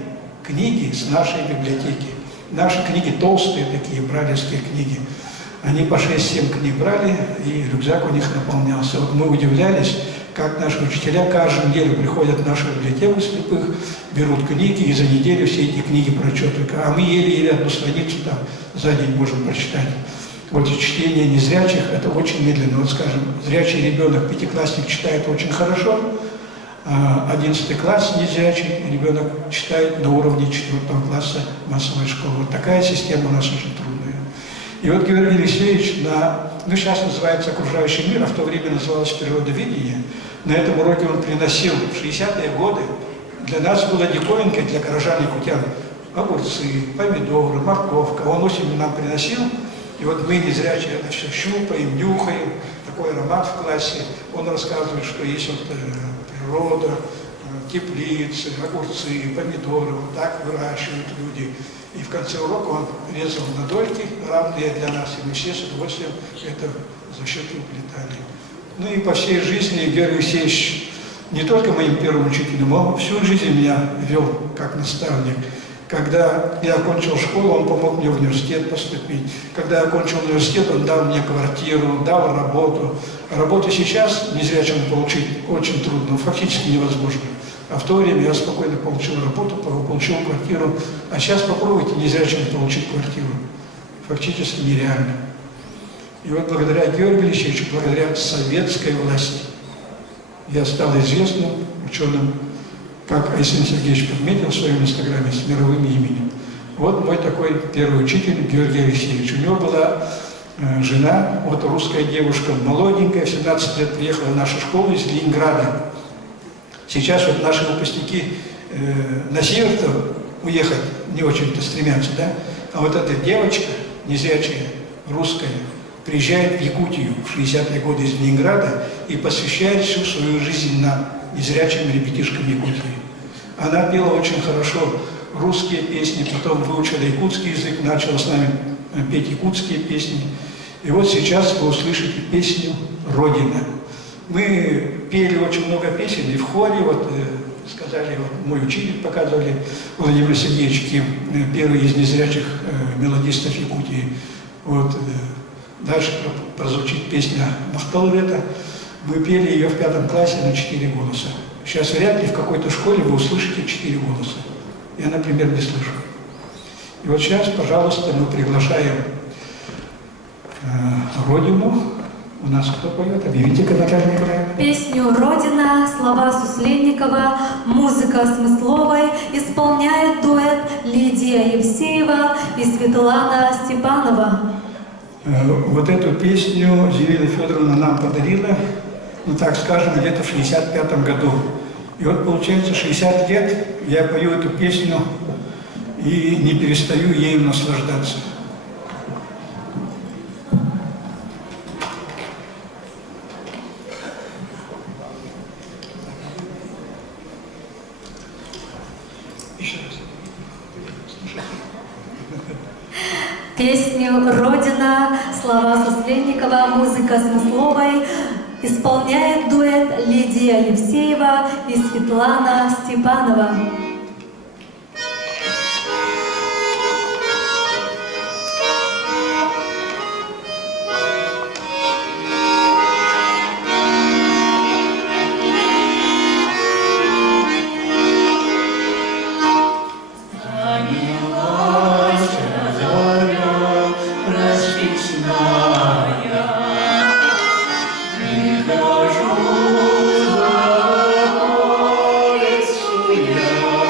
книги с нашей библиотеки. Наши книги толстые такие, брайлевские книги. Они по 6-7 книг брали, и рюкзак у них наполнялся. Вот мы удивлялись, как наши учителя каждую неделю приходят в нашу библиотеку слепых, берут книги и за неделю все эти книги прочитывают. А мы еле-еле одну страницу там за день можем прочитать. Вот чтение незрячих – это очень медленно. Вот, скажем, зрячий ребенок, пятиклассник, читает очень хорошо, а 11 класс незрячий ребенок читает на уровне 4 класса массовой школы. Вот такая система у нас очень трудная. И вот Георгий Алексеевич сейчас называется «Окружающий мир», а в то время называлось «Природоведение». На этом уроке он приносил в 60-е годы. Для нас было диковинкой, для горожан якутян, огурцы, помидоры, морковка. Он очень нам приносил. И вот мы, незрячие, это все щупаем, нюхаем, такой аромат в классе. Он рассказывает, что есть вот природа, теплицы, огурцы, помидоры, вот так выращивают люди. И в конце урока он резал на дольки, равные для нас, и мы все с удовольствием это за счет уплетали. Ну и по всей жизни Георгий Алексеевич не только моим первым учителем, он всю жизнь меня вел как наставник. Когда я окончил школу, он помог мне в университет поступить. Когда я окончил университет, он дал мне квартиру, дал работу. Работу сейчас незрячему получить очень трудно, фактически невозможно. А в то время я спокойно получил работу, получил квартиру. А сейчас попробуйте незрячему получить квартиру. Фактически нереально. И вот благодаря Георгию Алексеевичу, благодаря советской власти, я стал известным ученым, как Айсен Сергеевич подметил в своем инстаграме, с мировым именем. Вот мой такой первый учитель Георгий Алексеевич. У него была жена, вот русская девушка, молоденькая, в 17 лет приехала в нашу школу из Ленинграда. Сейчас вот наши выпускники на север-то уехать не очень-то стремятся, да? А вот эта девочка, незрячая, русская, приезжает в Якутию в 60-е годы из Ленинграда и посвящает всю свою жизнь нам, незрячим ребятишкам Якутии. Она пела очень хорошо русские песни, потом выучила якутский язык, начала с нами петь якутские песни. И вот сейчас вы услышите песню «Родина». Мы пели очень много песен, и в хоре, вот сказали, вот мой учитель показывали, Владимир Сергеевич Ким, первый из незрячих мелодистов Якутии. Вот, дальше прозвучит песня Махталрета. Мы пели ее в 5 классе на 4 голоса. Сейчас вряд ли в какой-то школе вы услышите 4 голоса. Я, например, не слышу. И вот сейчас, пожалуйста, мы приглашаем Родину. У нас кто поет? Объявите-ка, Наталья Николаевна. Песню «Родина», слова Суслинникова, музыка Смысловой исполняет дуэт Лидия Евсеева и Светлана Степанова. Вот эту песню Зинаида Федоровна нам подарила, ну так скажем, где-то в 65-м году. И вот получается 60 лет я пою эту песню и не перестаю ею наслаждаться. Песню «Родина», слова Суслинникова, музыка Смысловой исполняет дуэт Лидия Евсеева и Светлана Степанова. Прихожу за улицу я.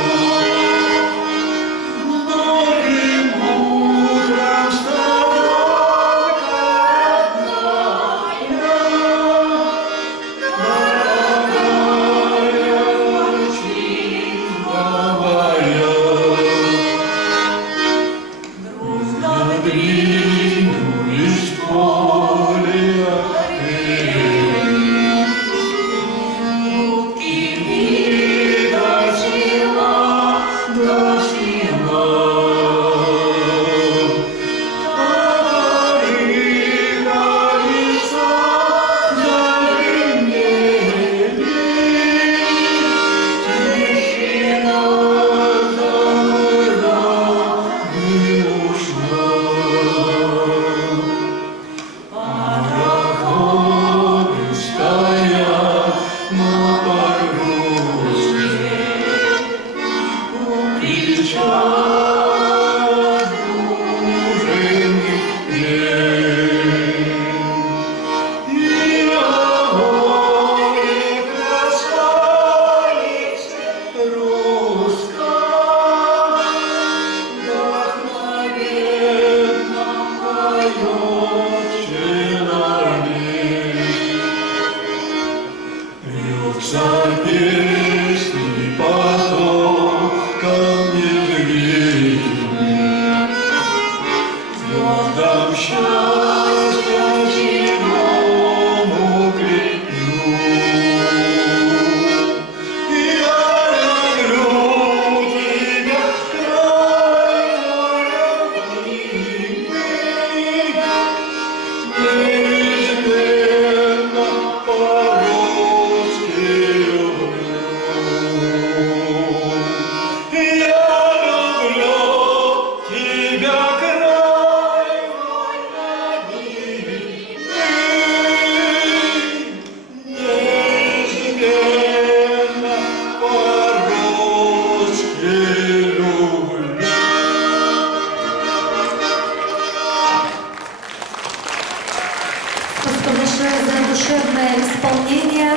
большое за душевное исполнение.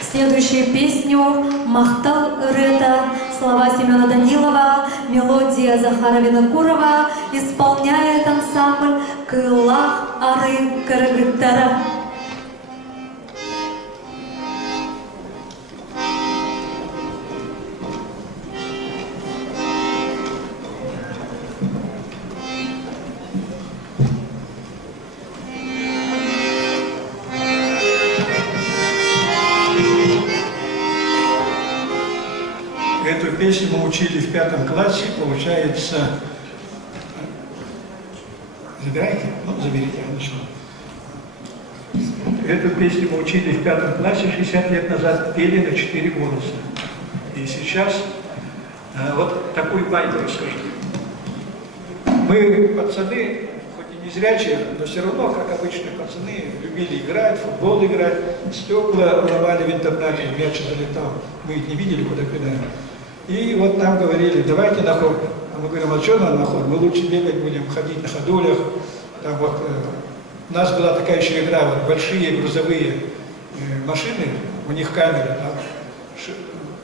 Следующую песню «Махтал Рета», слова Семена Данилова, мелодия Захара Винокурова, исполняет ансамбль «Кылах Ары Карагытара». Эту песню мы учили в 5 классе, получается... Забирайте? Ну, заберите, я начну. Эту песню мы учили в 5 классе 60 лет назад, пели на 4 голоса. И сейчас вот такую байку расскажу. Мы, пацаны, хоть и не зрячие, но все равно, как обычные пацаны, любили играть, в футбол играть, стекла ломали в интернате, мяч залетал. Мы их не видели, куда кидаем. И вот нам говорили, давайте на хор. А мы говорим, а что нам на хор? Мы лучше бегать будем, ходить на ходулях. Там вот, у нас была такая еще игра, вот, большие грузовые машины, у них камеры, там,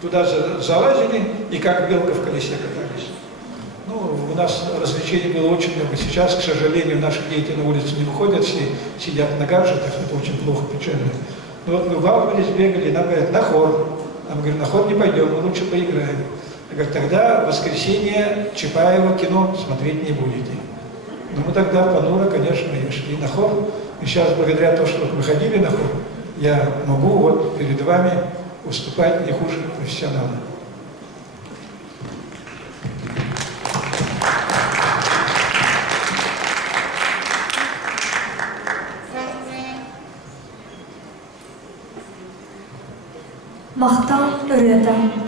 туда залазили и как белка в колесе катались. Ну, у нас развлечений было очень много. Сейчас, к сожалению, наши дети на улицу не выходят, все сидят на гаджетах, это очень плохо, печально. Но вот мы баловались, бегали, нам говорят, на хор. А мы говорим, на ход не пойдем, мы лучше поиграем. Я говорю, тогда в воскресенье Чапаева кино смотреть не будете. Ну, мы тогда понуро, конечно, и шли на хор. И сейчас, благодаря тому, что мы ходили на хор, я могу вот перед вами выступать не хуже профессионала. Махтал Рета. Thank you.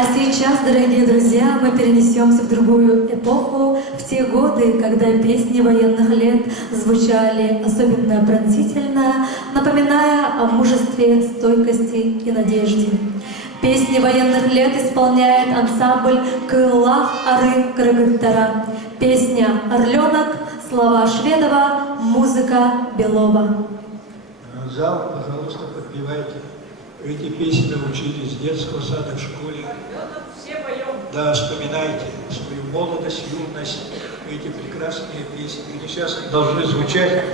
А сейчас, дорогие друзья, мы перенесемся в другую эпоху, в те годы, когда песни военных лет звучали особенно пронзительно, напоминая о мужестве, стойкости и надежде. Песни военных лет исполняет ансамбль «Кыллах ары Крыгыттара». Песня «Орленок», слова Шведова, музыка Белова. Зал, пожалуйста, подпевайте. Эти песни научились с детского сада в школе. Да, вспоминайте свою молодость, юность, эти прекрасные песни. Они сейчас должны звучать,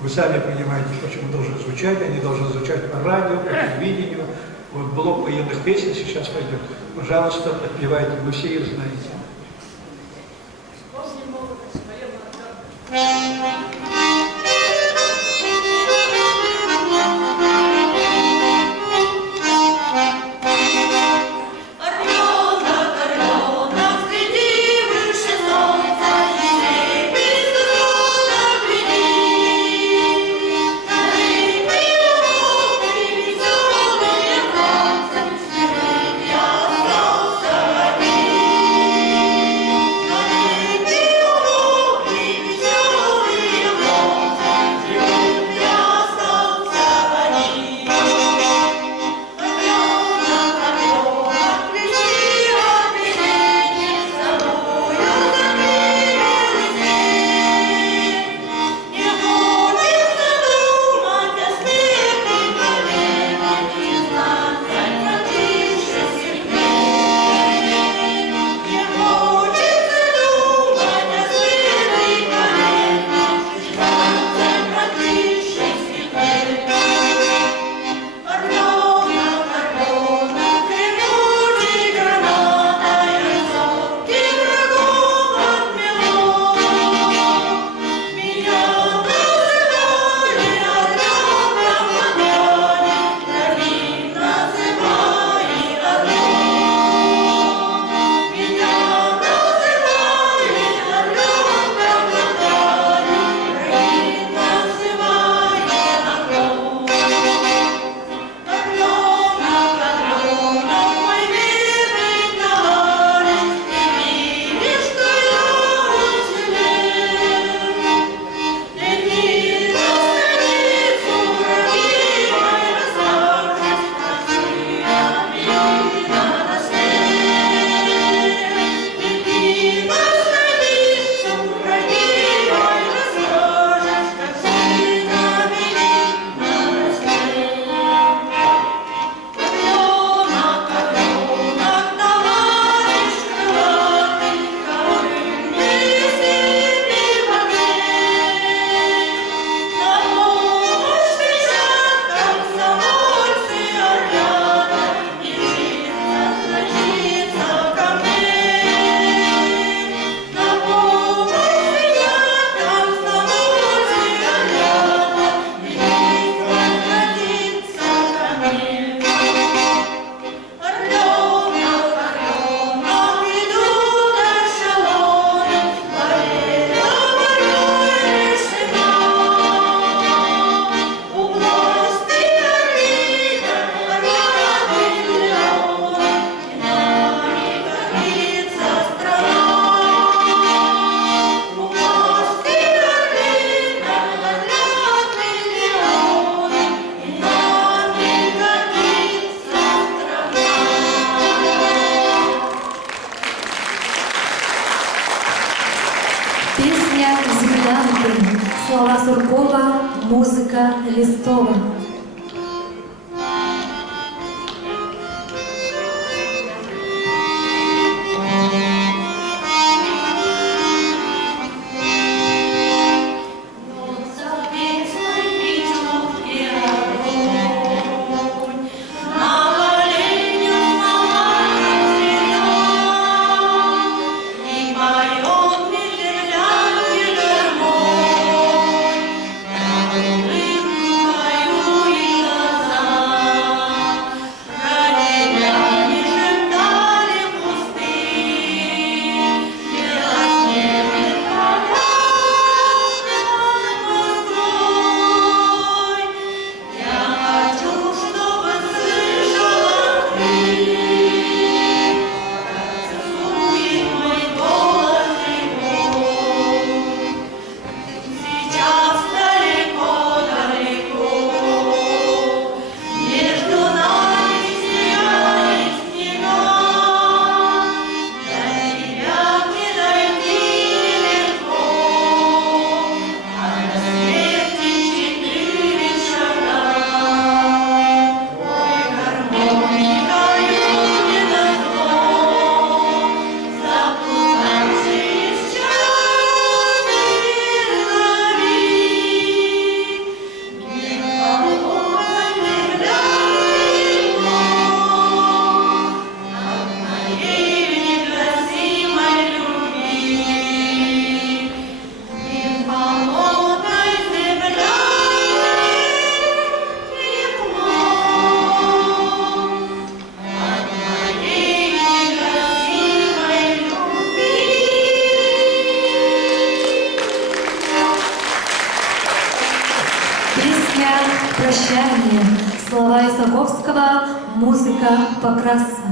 вы сами понимаете, почему должны звучать, они должны звучать по радио, по телевидению. Вот блок военных песен сейчас пойдет. Пожалуйста, подпевайте, вы все их знаете. Песня «Землянки», слова Суркова, музыка Листова. Поет Прощание. Слова Исаковского, музыка Покраса.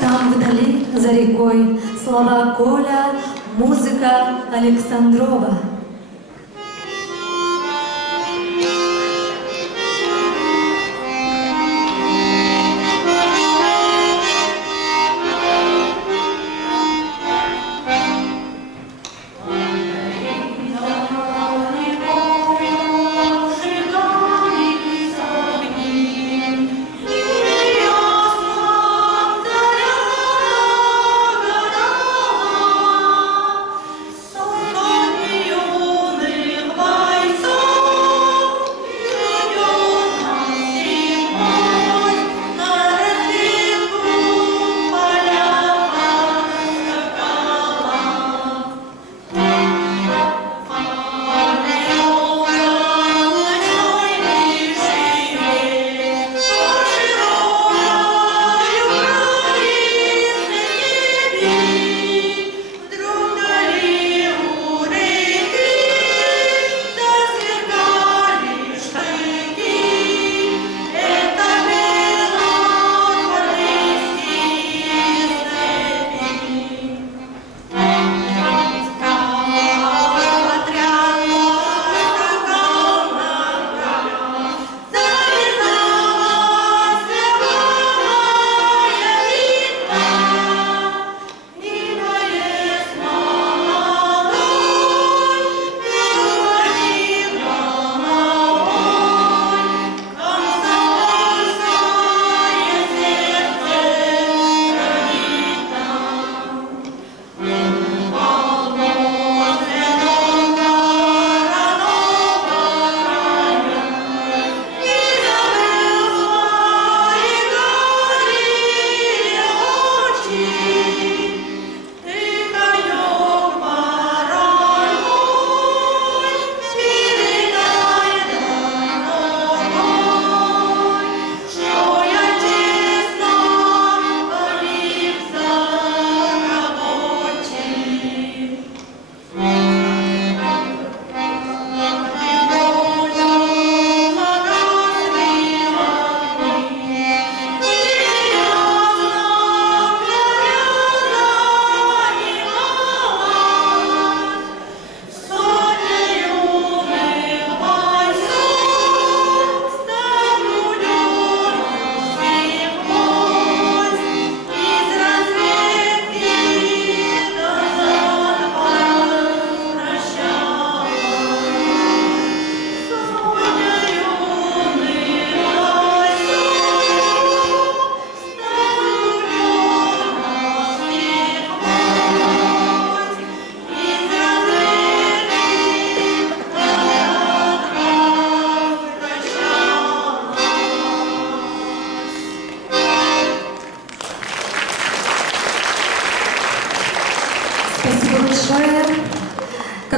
«Там вдали, за рекой», слова Коля, музыка Александрова. Your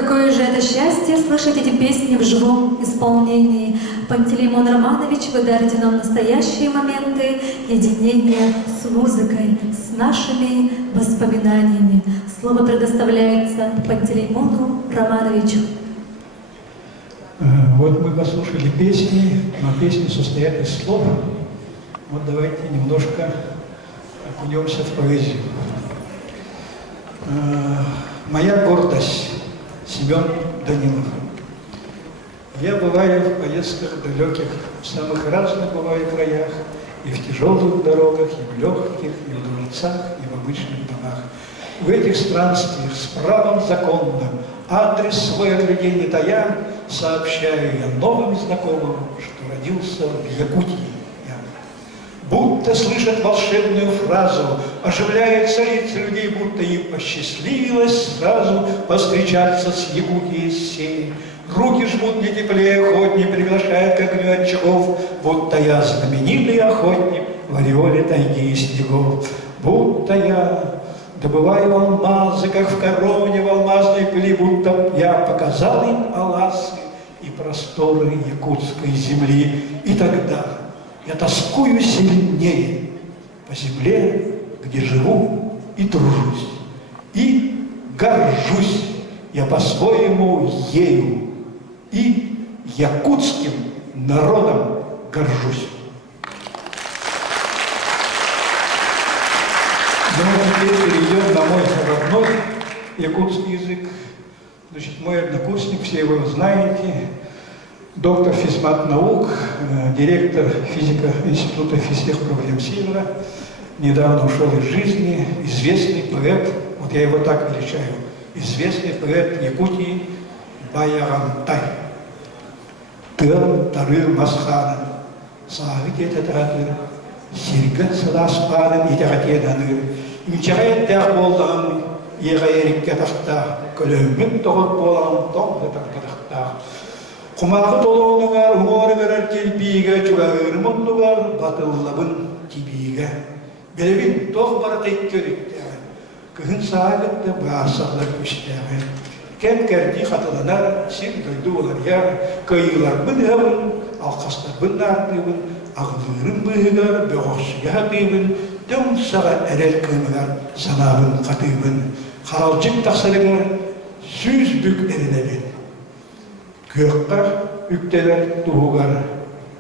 Какое же это счастье слышать эти песни в живом исполнении. Пантелеймон Романович, вы дарите нам настоящие моменты единения с музыкой, с нашими воспоминаниями. Слово предоставляется Пантелеймону Романовичу. Вот мы послушали песни, но песни состоят из слов. Вот давайте немножко окунемся в поэзию. Моя гордость. Семен Данилов. Я бываю в поездках далеких, в самых разных бываю краях, и в тяжелых дорогах, и в легких, и в дворцах, и в обычных домах. В этих странствиях с правом законным адрес свой от людей не тая, сообщаю я новым знакомым, что родился в Якутии я. Будто слышат волшебную фразу, оживляется лица людей, будто им посчастливилось сразу повстречаться с Якутией сей. Руки жмут не теплее охотник, приглашает к огню очагов, будто я знаменитый охотник в ореоле тайги и снегов. Будто я добываю алмазы, как в короне в алмазной пыли, будто я показал им аласы и просторы якутской земли. И тогда я тоскую сильнее по земле, где живу и тружусь, и горжусь я по-своему ею, и якутским народом горжусь. Ну, теперь перейдем на мой родной якутский язык. Значит, мой однокурсник, все его знаете, доктор физмат-наук, директор физика Института физических проблем Севера, недавно ушел из жизни, известный поэт, вот я его так величаю, известный поэт Якутии Баярантай. Тыл Тарыр Масхана, Саагите Татратыр, Сиргат Саласпадан Итаратеданыр, Имчарайт Тахболдан, Ерайрик Катахта, Колюмин Торот Болан, Том Катахта. Кумағы толуыныңар, уморы берер келпиге, чуғағыр мұндығар, батыллабын тибиге. Белевин тоқ бары теккеріктері, күхін сағытты бағасалар көштері. Кем кәрді қатыланар, сен дойды олар яр, көйілар бұн әвін, алқастар бұн артыбын, ағылырын бұғығар, бөғықшыға хатыбын, дөң саға әрел көмігар, санабын қатыбын, қаралжық тақсарығар, сүз бүк әрінәбін. Көкқар, үктелер, туғығар,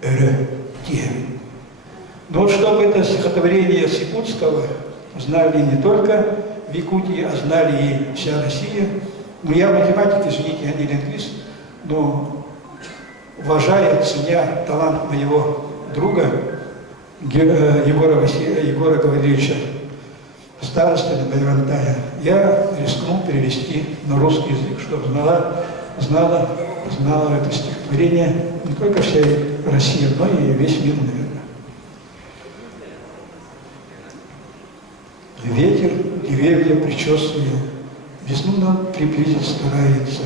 өрі тиемін. Но чтобы это стихотворение Сикутского знали не только в Якутии, а знали и вся Россия. Но я математик, извините, я не лингвист, но уважая, ценя талант моего друга Егора Гавриловича, староста Баярантая, я рискнул перевести на русский язык, чтобы знала это стихотворение не только вся Россия, но и весь мир, наверное. Ветер деревья причесывая, весну нам приблизить старается,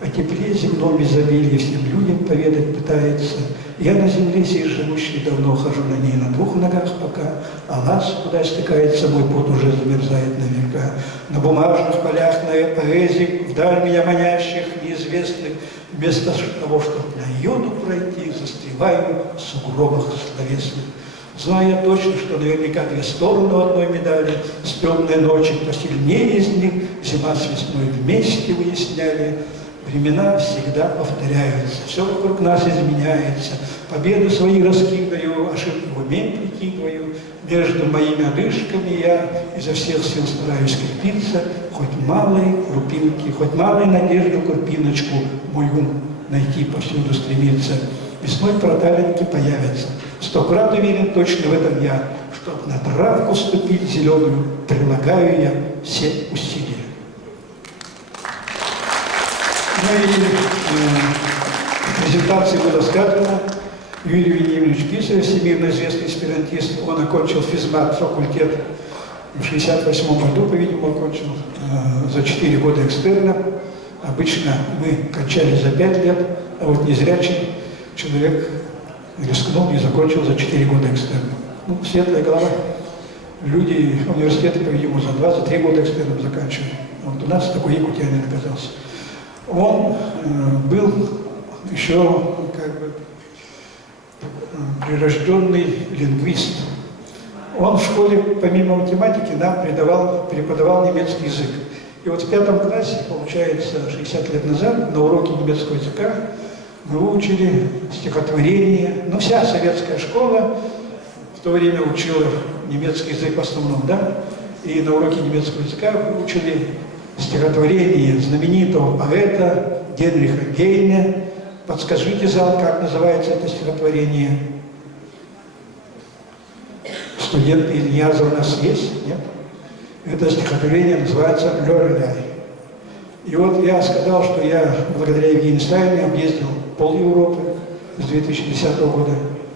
о тепле земном изобилии всем людям поведать пытается. Я на земле сей живущий давно хожу на ней на двух ногах пока, а лаз, куда стекается мой пот, уже замерзает на века. На бумажных полях, на поэзии, вдаль меня манящих, неизвестных, вместо того, чтобы на йоду пройти, застреваю в сугробах словесных. Зная точно, что наверняка две стороны одной медали, с темной ночи посильнее из них, зима с весной вместе выясняли. Времена всегда повторяются, все вокруг нас изменяется. Победы свои раскидываю, ошибки в уме прикидываю. Между моими одышками я изо всех сил стараюсь крепиться, хоть малые крупинки, хоть малую надежду крупиночку мой ум найти повсюду стремится. Весной проталинки появятся. 100 крат уверен точно в этом я, чтоб на травку ступить зеленую, прилагаю я все усилия. Ну и в презентации было сказано, Юрий Вениаминович Писарев, всемирно известный аспирантист, он окончил физмат-факультет в 1968 году, по-видимому, окончил за 4 года экстерна. Обычно мы кончали за 5 лет, а вот незрячий человек рискнул и закончил за 4 года экстерна. Ну, светлая голова. Люди университета, по-видимому, за 2-3 года экстерном заканчивали. Вот у нас такой якутянин оказался. Он был еще как бы прирожденный лингвист. Он в школе, помимо математики, нам преподавал немецкий язык. И вот в 5 классе, получается, 60 лет назад, на уроке немецкого языка мы выучили стихотворение. Ну, вся советская школа в то время учила немецкий язык в основном, да? И на уроке немецкого языка выучили стихотворение знаменитого поэта Генриха Гейне. Подскажите, зал, как называется это стихотворение? Студенты Ильяза у нас есть? Нет? Это стихотворение называется «Лёреляй». И вот я сказал, что я благодаря Евгению Сталину объездил пол Европы с 2010 года.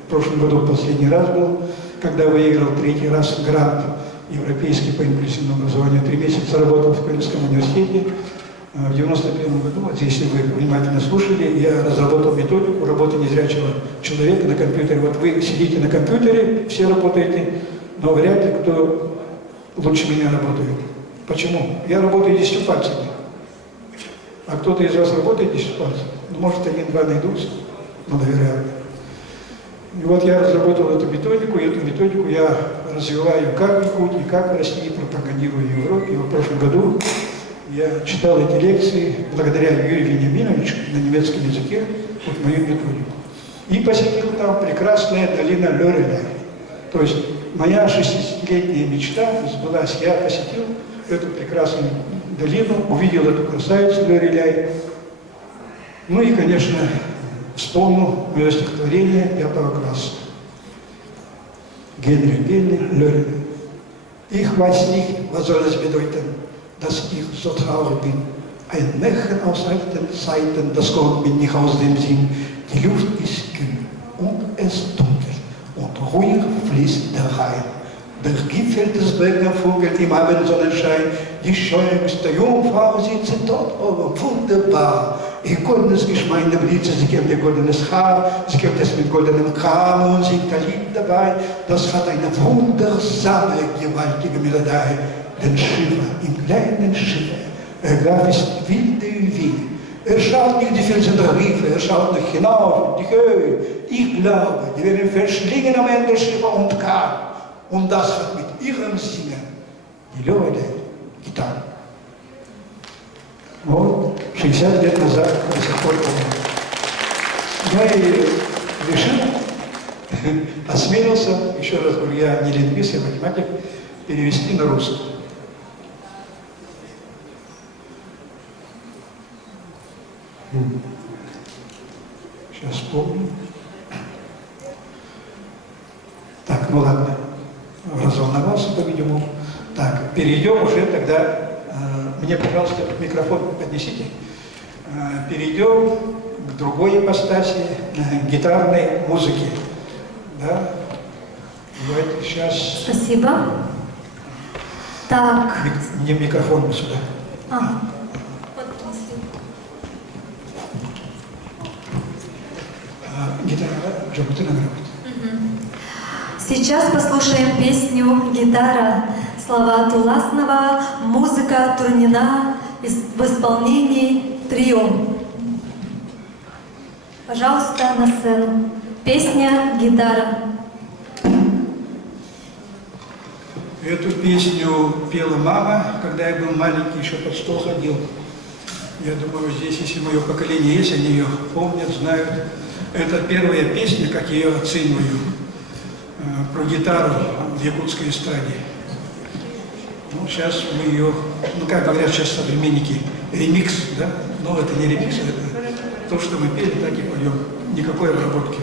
В прошлом году последний раз был, когда выиграл 3-й раз грант европейский по инклюзивному образованию. 3 месяца работал в Кёльнском университете. В 1991 году, вот если вы внимательно слушали, я разработал методику работы незрячего человека на компьютере. Вот вы сидите на компьютере, все работаете, но вряд ли кто лучше меня работает. Почему? Я работаю 10 пальцами. А кто-то из вас работает 10 пальцев? Ну, может, 1-2 найдутся, но наверное. И вот я разработал эту методику, и эту методику я развиваю как в Якутии, как в России, пропагандирую в Европе. И в прошлом году я читал эти лекции благодаря Юрию Вениаминовичу на немецком языке, вот мою методику. И посетил там прекрасная долина Лёреляй. То есть моя 60-летняя мечта сбылась. Я посетил эту прекрасную долину, увидел эту красавицу Лёреляй. Ну и, конечно, вспомнил мое стихотворение 5 класса. Генрих Гейне, Лёреляй. Ich weiß nicht, was soll es bedeuten, dass ich so traurig bin. Ein Märchen aus alten Zeiten, das kommt mir nicht aus dem Sinn. Die Luft ist kühl und es ist dunkel und ruhig fließt der Rhein. Der Gipfel des Berges vogelt im Abendsonnenschein. Die schönste Jungfrau sitzt dort oben, wunderbar. Ihr goldenes Geschmeide Blitze, sie kämmt ihr goldenes Haar, sie kämmt es mit goldenem Kram und singt ein Lied dabei. Das hat eine wundersame, gewaltige Melodie. Den Schiffer, im kleinen Schiffer, Graf ist wilde Wie. Schaut nicht die Felsen der Riffe, schaut nicht hinauf in die Höhe. Ich glaube, die werden verschlingen am Ende Schiffer und Kahn. Und das hat mit ihrem Singen die Leute getan. Вот, 60 лет назад до сих пор помню. Ну и решил, осмелился, еще раз говорю, я не лингвист, я математик, перевести на русский. Сейчас вспомню. Так, ну ладно, разволновался, по-видимому. Так, перейдем уже тогда, мне, пожалуйста, микрофон поднесите. Перейдем к другой ипостаси гитарной музыки. Да? Давайте сейчас... Спасибо. Так. Мне микрофон сюда. Гитара, Джамутына грамота. Сейчас послушаем песню «Гитара». Слова Туласнова, музыка Турнина в исполнении трио. Пожалуйста, на сцену. Песня «Гитара». Эту песню пела мама, когда я был маленький, еще под стол ходил. Я думаю, здесь, если мое поколение есть, они ее помнят, знают. Это первая песня, как я ее оцениваю, про гитару в якутской эстраде. Ну, сейчас мы ее, ну, как говорят сейчас современники, ремикс, да? Но это не ремикс, это то, что мы пели, так и поем. Никакой обработки.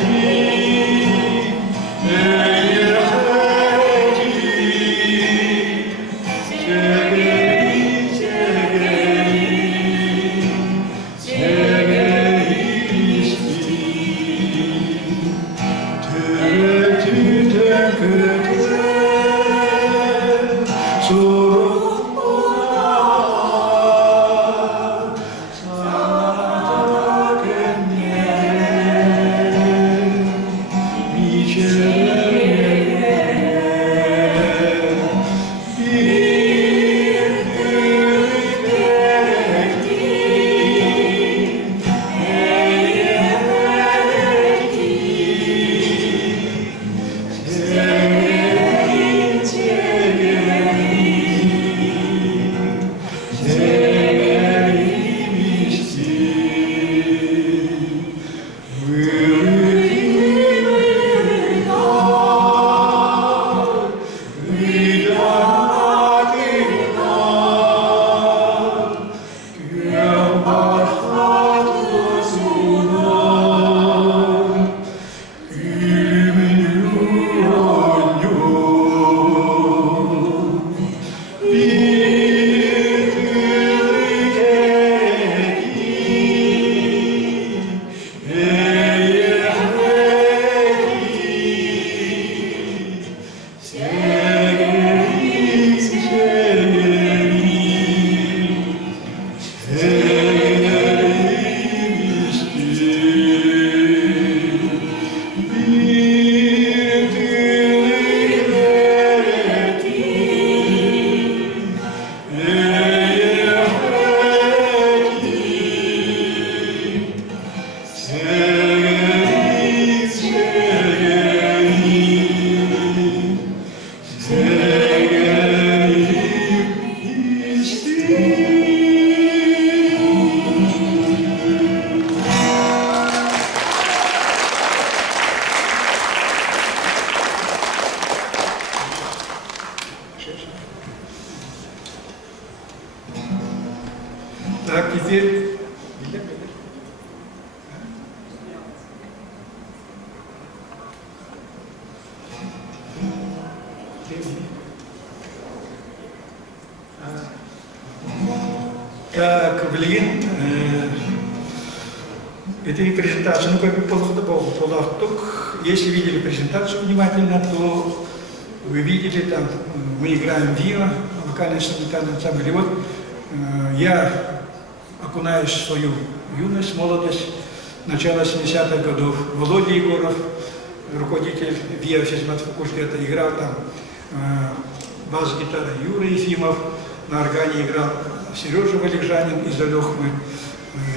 Birti Так, теперь... Так, блин, это и презентация, ну как бы полуавток. Если видели презентацию внимательно, то вы видели там, мы играем вио, вокально-инструментальный ансамбль. И вот я окунаюсь в свою юность, молодость, начало 70-х годов. Володя Егоров, руководитель ВИА физмат-факультета, играл там бас-гитара Юра Ефимов, на органе играл Сережа Валикжанин из Алехмы,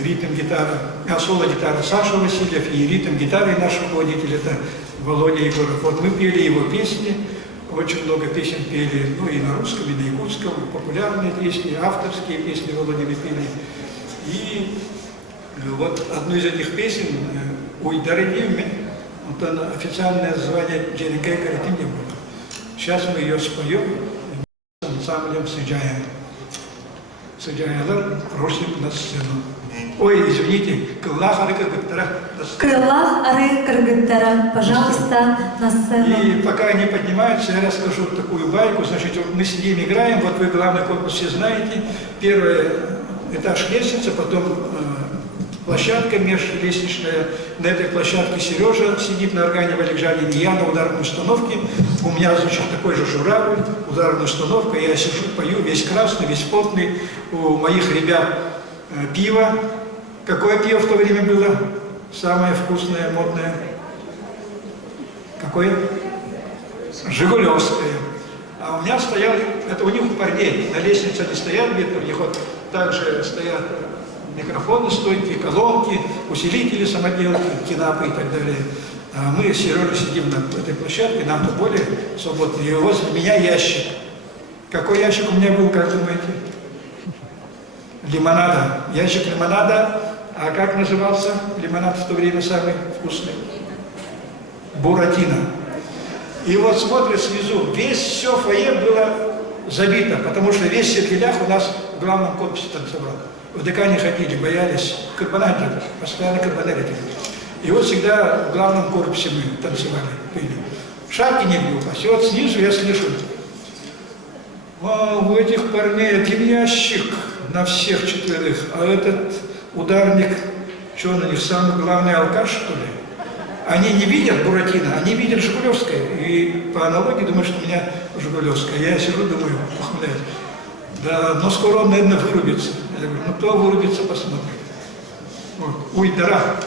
ритм-гитара, соло-гитара Саша Васильев и ритм-гитары наш руководитель это Володя Егоров. Вот мы пели его песни, очень много песен пели, ну и на русском, и на якутском, популярные песни, авторские песни Володя пели. И вот одну из этих песен «Уй, дорогими», вот она, официальное название «Джерикай Каратинья» было. Сейчас мы ее споем с ансамблем «Сыджаем». Сыджаялар просим на сцену. Ой, извините, Кыллах ары кыргыттара. Крылах ары кыргыттара, пожалуйста, на сцену. И пока они поднимаются, я расскажу такую байку. Значит, вот мы сидим, играем, вот вы главный корпус все знаете. Первый этаж лестницы, потом площадка межлестничная. На этой площадке Сережа сидит на органе Валикжанин, и я на ударной установке. У меня, значит, такой же журавль, ударная установка. Я сижу, пою, весь красный, весь потный. У моих ребят пиво. Какое пиво в то время было? Самое вкусное, модное? Какое? Жигулевское. А у меня стоял, это у них у парней, на лестнице они стоят где-то, у них вот также стоят микрофоны, стойки, колонки, усилители, самоделки, кинапы и так далее. А мы с Сережей сидим на этой площадке, нам-то более свободно. И возле меня ящик. Какой ящик у меня был, как думаете? Лимонада. Ящик лимонада. А как назывался лимонад в то время самый вкусный? Буратино. И вот смотришь снизу, все фойе было забито, потому что весь Сергелях у нас в главном корпусе танцевал. В ДК не ходили, боялись. Карбонарили, постоянно карбонарили. И вот всегда в главном корпусе мы танцевали, пели. Шапки не было, а вот снизу я слышу. У этих парней один ящик на всех четверых, а этот ударник, что на них, самый главный алкаш, что ли? они не видят Буратино, они видят Жигулевское. И по аналогии думают, что у меня Жигулевское. Я сижу, думаю, ухмыляюсь. Да, но скоро он, наверное, вырубится. Я говорю, ну кто вырубится, посмотрим. Вот. Уй, дара.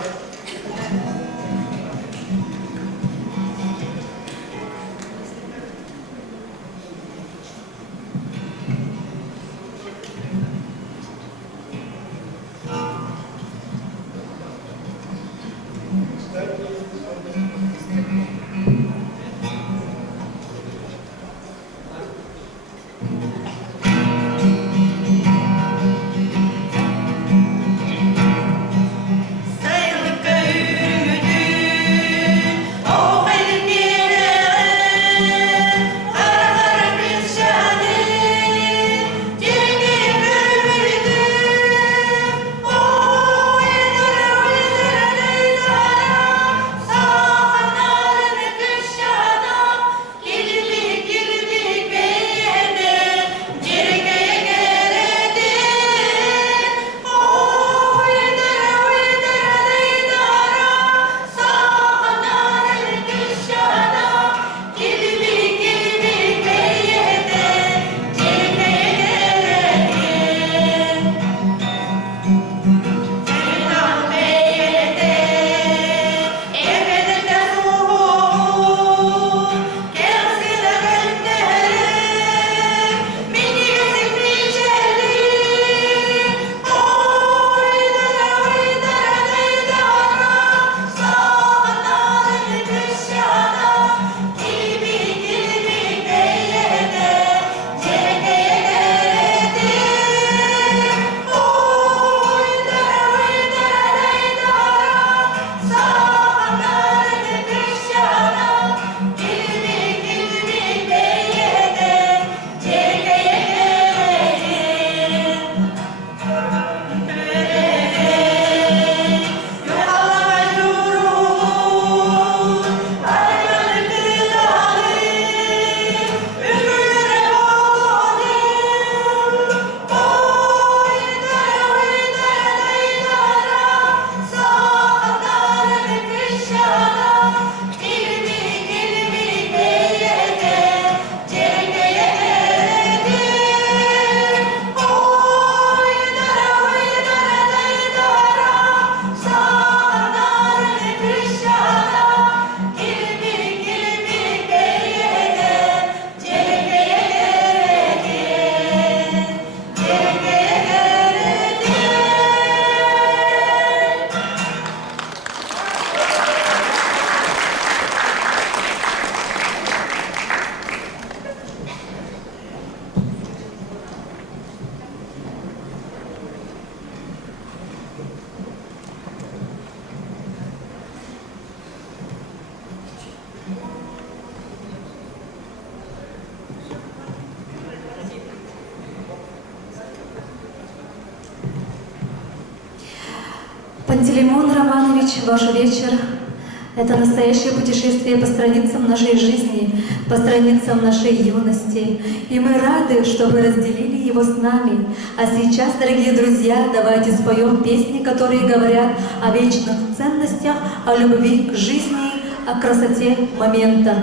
Пантелеймон Романович, ваш вечер – это настоящее путешествие по страницам нашей жизни, по страницам нашей юности. И мы рады, что вы разделили его с нами. А сейчас, дорогие друзья, давайте споем песни, которые говорят о вечных ценностях, о любви к жизни, о красоте момента.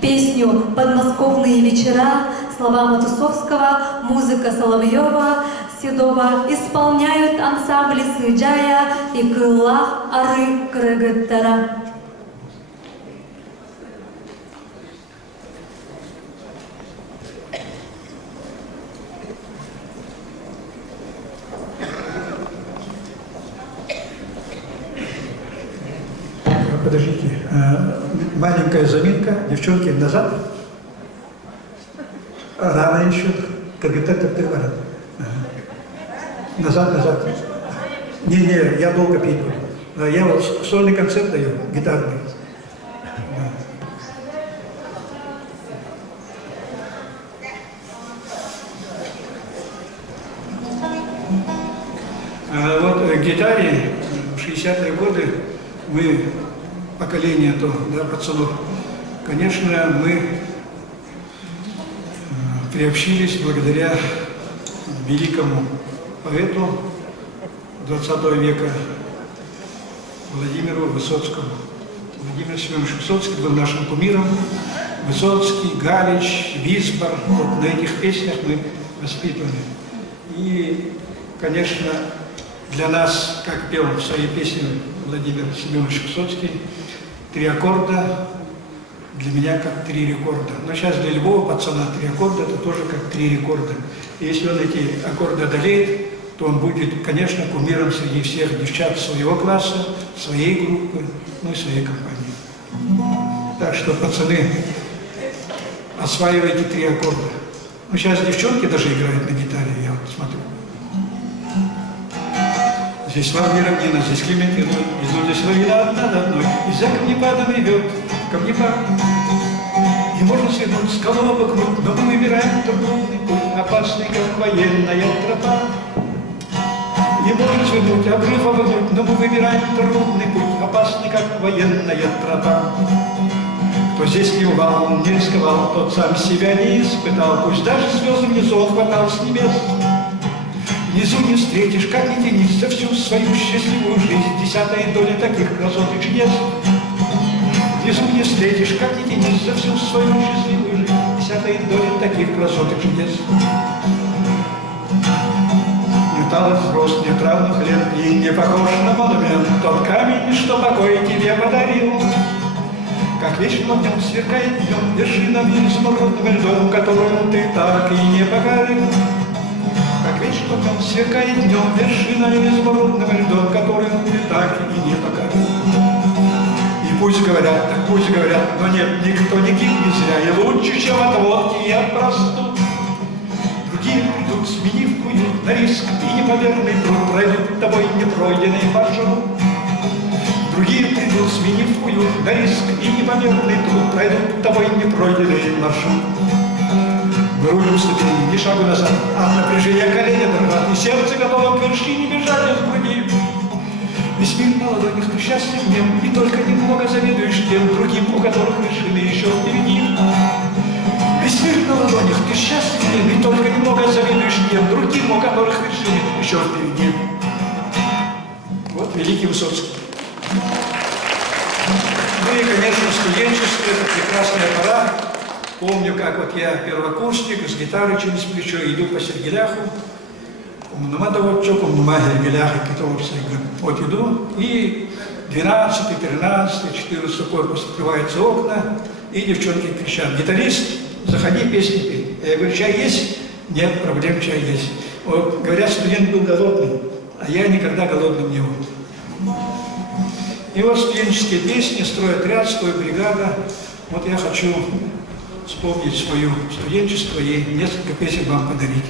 Песню «Подмосковные вечера», слова Матусовского, музыка Соловьева, Седова исполняют ансамбли Сыджая и Кылах Ары Крыгыттара. Подождите, маленькая заминка, девчонки, назад. Рано еще, как это говорят. Назад, назад. Не, я долго петь буду. Я вот сольный концерт даю, гитарный. Вот к гитаре в 60-е годы мы, поколение то, да, пацанов, конечно, мы приобщились благодаря великому поэту 20 века Владимиру Высоцкому. Владимир Семенович Высоцкий был нашим кумиром. Высоцкий, Галич, Висбор. Вот на этих песнях мы воспитаны. И, конечно, для нас, как пел в своей песне Владимир Семенович Высоцкий, 3 аккорда для меня как 3 рекорда. Но сейчас для любого пацана 3 аккорда это тоже как 3 рекорда. И если он эти аккорды одолеет, то он будет, конечно, кумиром среди всех девчат своего класса, своей группы, ну и своей компании. Так что, пацаны, осваивайте 3 аккорда. Ну, сейчас девчонки даже играют на гитаре, я вот смотрю. Здесь Вагнер равнина, здесь Клементина, изу здесь лавина над одной, и за камнепадом ревет, камнепад. И можно свернуть, скалу обогнуть, но мы выбираем трудный путь, опасный, как военная тропа. И можно свернуть, обрыв обогнуть, но мы выбираем трудный путь, опасный, как военная тропа. Кто здесь не упал, не рисковал, тот сам себя не испытал, пусть даже звезды внизу он хватал с небес. Внизу не встретишь, как ни тянись, за всю свою счастливую жизнь 10-я доля таких красот и чудес. Внизу не встретишь, как ни тянись, за всю свою счастливую жизнь 10-я доля таких красот и чудес. Не талых рост, нет равных лет, и не похож на монумент тот камень, что покой тебе подарил. Как вечно в нем сверкает днем вершинами изумрудным льдом, которую ты так и не покорил. Как вечно в нем сверкает днем вершинами изумрудным льдом, которую ты так и не покорил. И пусть говорят, так пусть говорят, но нет, никто не гибнет зря, и лучше, чем от водки и от простуд. Другие придут, сменив уют на риск, и неповерный труд пройдут тобой непройденный маршрут. Другие придут, сменив уют на риск, и непомерный труд пройдут тобой непройденный маршрут. Мы рулим ступени, ни шагу назад, от напряжения колени дрожат, и сердце готово к вершине бежать из груди. Весь мир на ладонях, ты счастлив днем, и только немного завидуешь тем другим, у которых вершины еще впереди. Весь мир на ладонях, ты счастлив днем, и только немного завидуешь тем другим, у которых вершины еще впереди. Вот великий Высоцкий. Ну и, конечно, студенчество – это прекрасная пора. Помню, как вот я первокурсник, с гитарой через плечо иду по Сергеляху. Вот иду, и 12, 13, 14 корпус открываются окна, и девчонки кричат: гитарист, заходи, песни пей. Я говорю: чай есть? Нет, проблем, чай есть. Вот, говорят, студент был голодным, а я никогда голодным не был. И вот студенческие песни, стройотряд, стройбригада. Вот я хочу вспомнить свое студенчество и несколько песен вам подарить.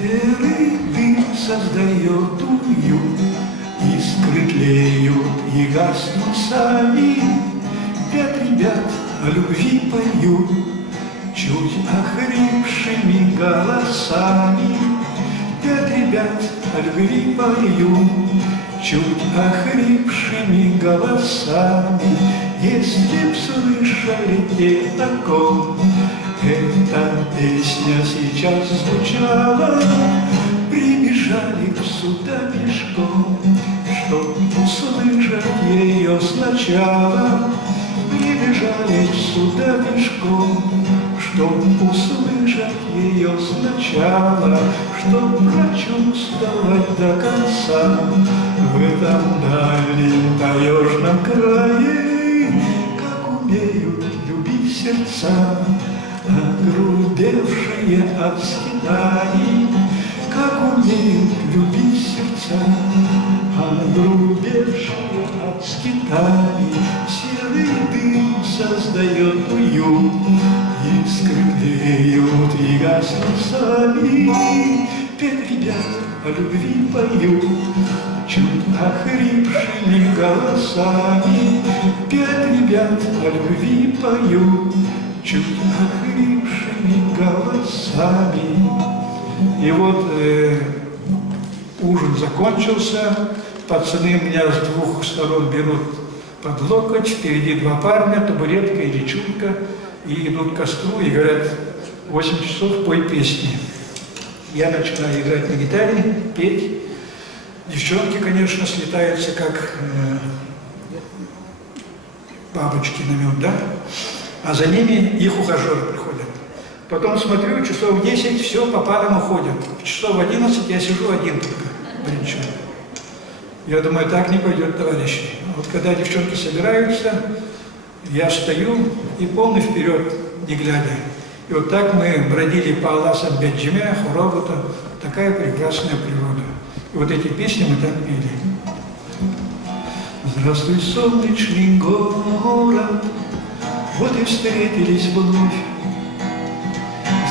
Серый дым создает уют, искры тлеют и гаснут сами. 5 ребят о любви поют, чуть охрипшими голосами. 5 ребят о любви поют, чуть охрипшими голосами. Если б слышали те, о ком эта песня сейчас звучала, прибежали б сюда пешком, чтоб услышать ее сначала. Прибежали б сюда пешком, чтоб услышать ее сначала, чтоб прочувствовать до конца в этом дальнем таежном крае, как умеют любить сердца, огрубевшие от скитаний, как умеют любить сердца, огрубевшие от скитаний. Серый дым создает уют, искры тлеют и гаснут сами. 5 ребят о любви поют, чуть охрипшими голосами. 5 ребят о любви поют, чуть охрипшими голосами. И вот ужин закончился, пацаны меня с 2 сторон берут под локоть, впереди 2 парня, табуретка или чурка, и идут к костру и говорят: 8 часов пой песни. Я начинаю играть на гитаре, петь. Девчонки, конечно, слетаются как бабочки на мед, да? А за ними их ухажеры приходят. Потом смотрю, часов 10, все, по парам уходят. В часов 11 я сижу один только, бренчу. Я думаю, так не пойдет, товарищи. Вот когда девчонки собираются, я встаю и полный вперед, не глядя. И вот так мы бродили по Аласам Бяджиме, Хуробута. Такая прекрасная природа. И вот эти песни мы там пели. Здравствуй, солнечный город, вот и встретились вновь.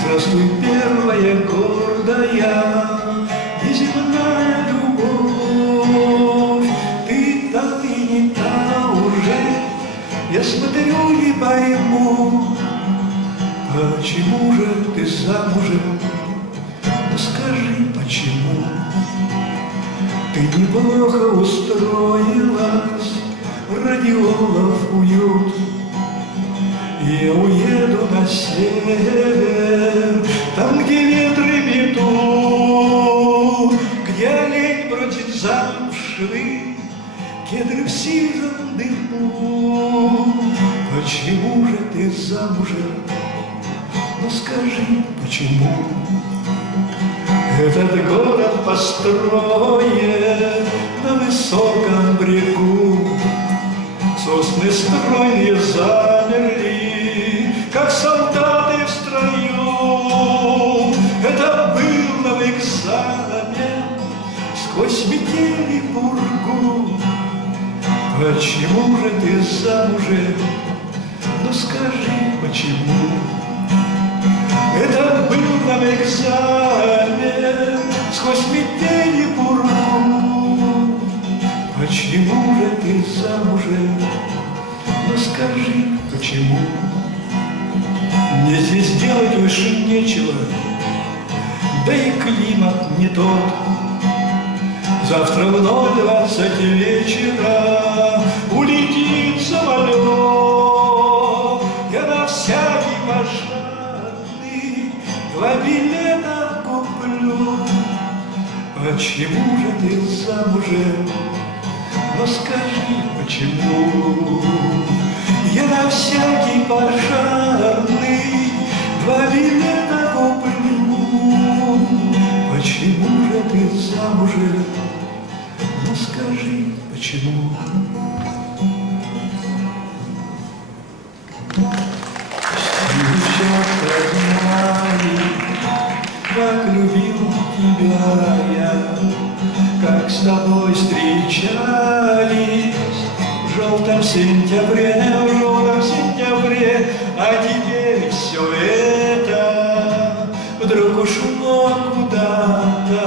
Здравствуй, первая гордая неземная любовь. Ты та и не та уже, я смотрю и пойму, почему же ты замужем? Ну скажи, почему? Ты неплохо устроилась, радиолов уют. Я уеду на север, там, где ветры метут, где олень бродит замшевый, кедры в сизом дыму. Почему же ты замужем? Ну скажи, почему? Этот город построен на высоком брегу, сосны стройные замерли, как солдаты в строю. Это был новый экзамен сквозь метель и пургу. Почему же ты замужем? Ну скажи, почему? Это был новый экзамен сквозь метель и пургу. Почему же ты замужем? Ну скажи, почему? Мне здесь делать больше нечего, да и климат не тот. Завтра в 0:20 вечера улетит самолет. Я на всякий пожарный 2 билета куплю. Почему же ты замужем? Но скажи, почему? Я на всякий пожарный 2 билета куплю. Почему же ты замужем? Ну скажи, почему? Девчата знали, как любил тебя я, как с тобой встречались в желтом сентябре, а теперь все это вдруг ушло куда-то.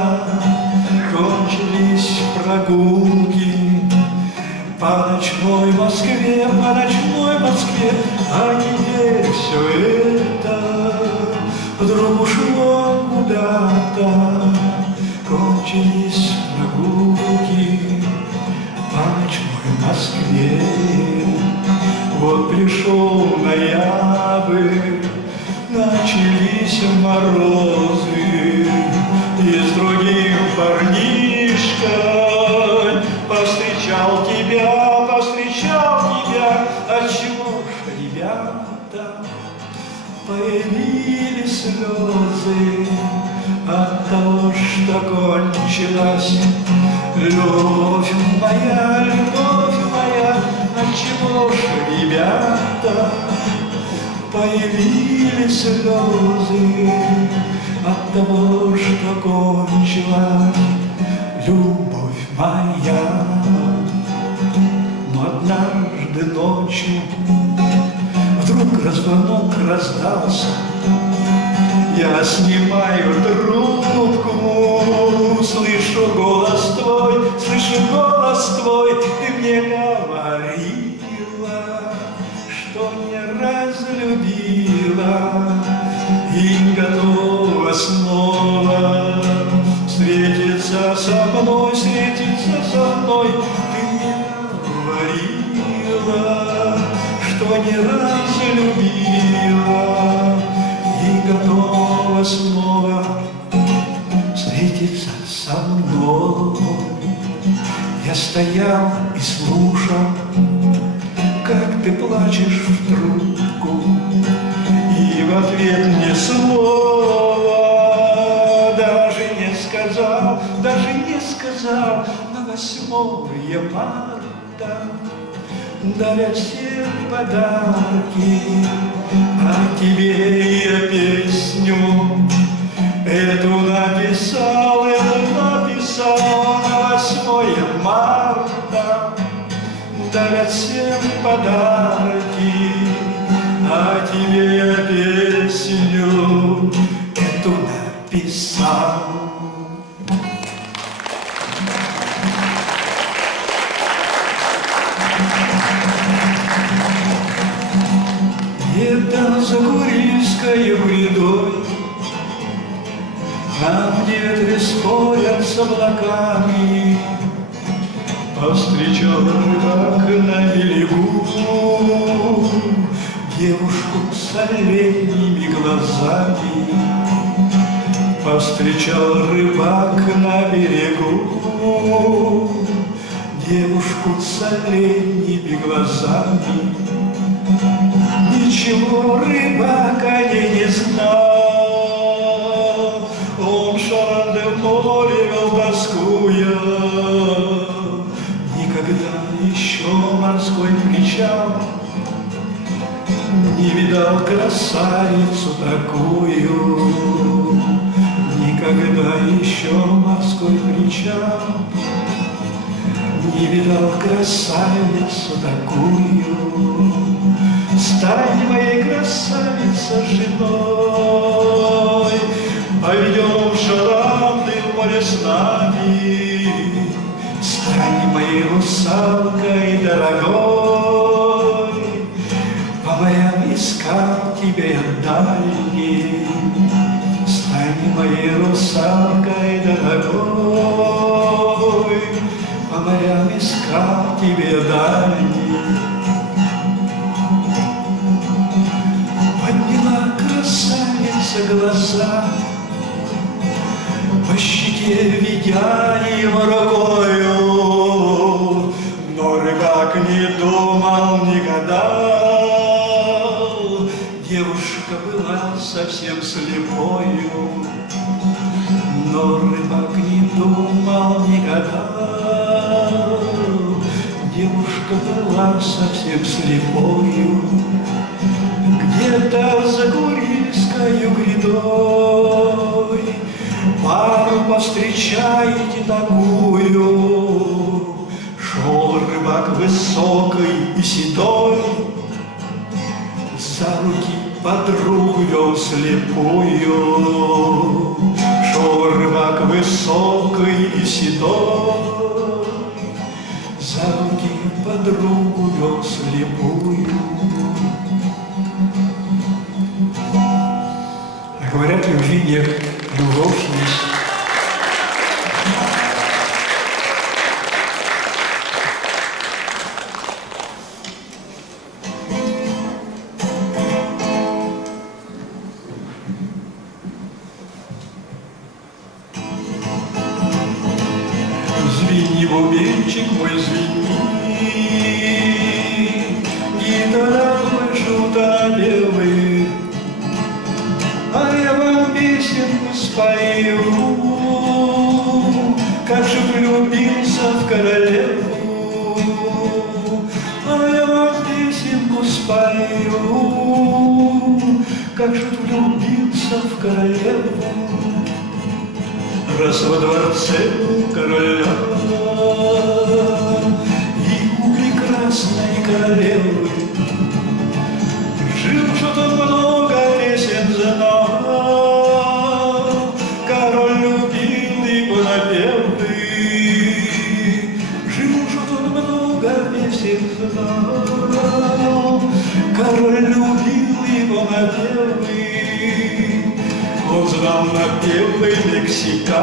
Кончились прогулки по ночной Москве, а теперь все это вдруг ушло куда-то. Кончились прогулки по ночной Москве. Вот пришел ноябрь, начались морозы, и с другим парнишкой повстречал тебя. Отчего ж, ребята, появились слезы от того, что кончилась любовь моя. Отчего ж, ребята, появились слезы от того, что кончилась любовь моя. Но однажды ночью вдруг звонок раздался. Я снимаю трубку, слышу голос твой, ты мне говорила, что не разлюбила и готова снова встретиться со мной. Ты мне говорила, что не разлюбила и готова снова встретиться со мной. Я стоял и ответ ни слова, даже не сказал на 8 марта, даря всем подарки, а тебе я песню эту написал на 8 марта, даря всем подарки, а тебе я песню эту написал. Это за Курильской грядой, там, где ветры спорят с облаками, повстречал рыбак на берегу девушку с оленьими глазами. Повстречал рыбак на берегу девушку с оленьими глазами. Ничего рыбака не знал, он шаром в море вел, тоскуя. Никогда еще морской причал не видал красавицу такую. Никогда еще морской причал не видал красавицу такую. Стань моей красавица женой, поведем шаранды в море с нами. Стань моей русалкой дорогой, по морям искал тебя я дальним. Стань моей русалкой дорогой, по морям искал тебя я дальним. Красавица глаза, по щеке ведя его рукою, но рыбак не думал никогда. Девушка была совсем слепою, но рыбак не думал никогда. Девушка была совсем слепою. Где-то за Курильскою грядой пару повстречаете такую. Шел рыбак высокой и седой, за руки подругу вел слепую. Шел рыбак высокой и седой, за руки подругу вел слепую. Говорят, любви нет, любовь есть. Звени, бубенчик мой, звени, гитара мой желто-белый, а я вам песенку спою, как же влюбился в королеву. А я вам песенку спою, как же влюбился в королеву. Раз во дворце короля и у прекрасной королевы жил что-то много песен знал, король любил его напевы. Жил что-то много песен знал, король любил его напевы. Он знал напевы мексикан,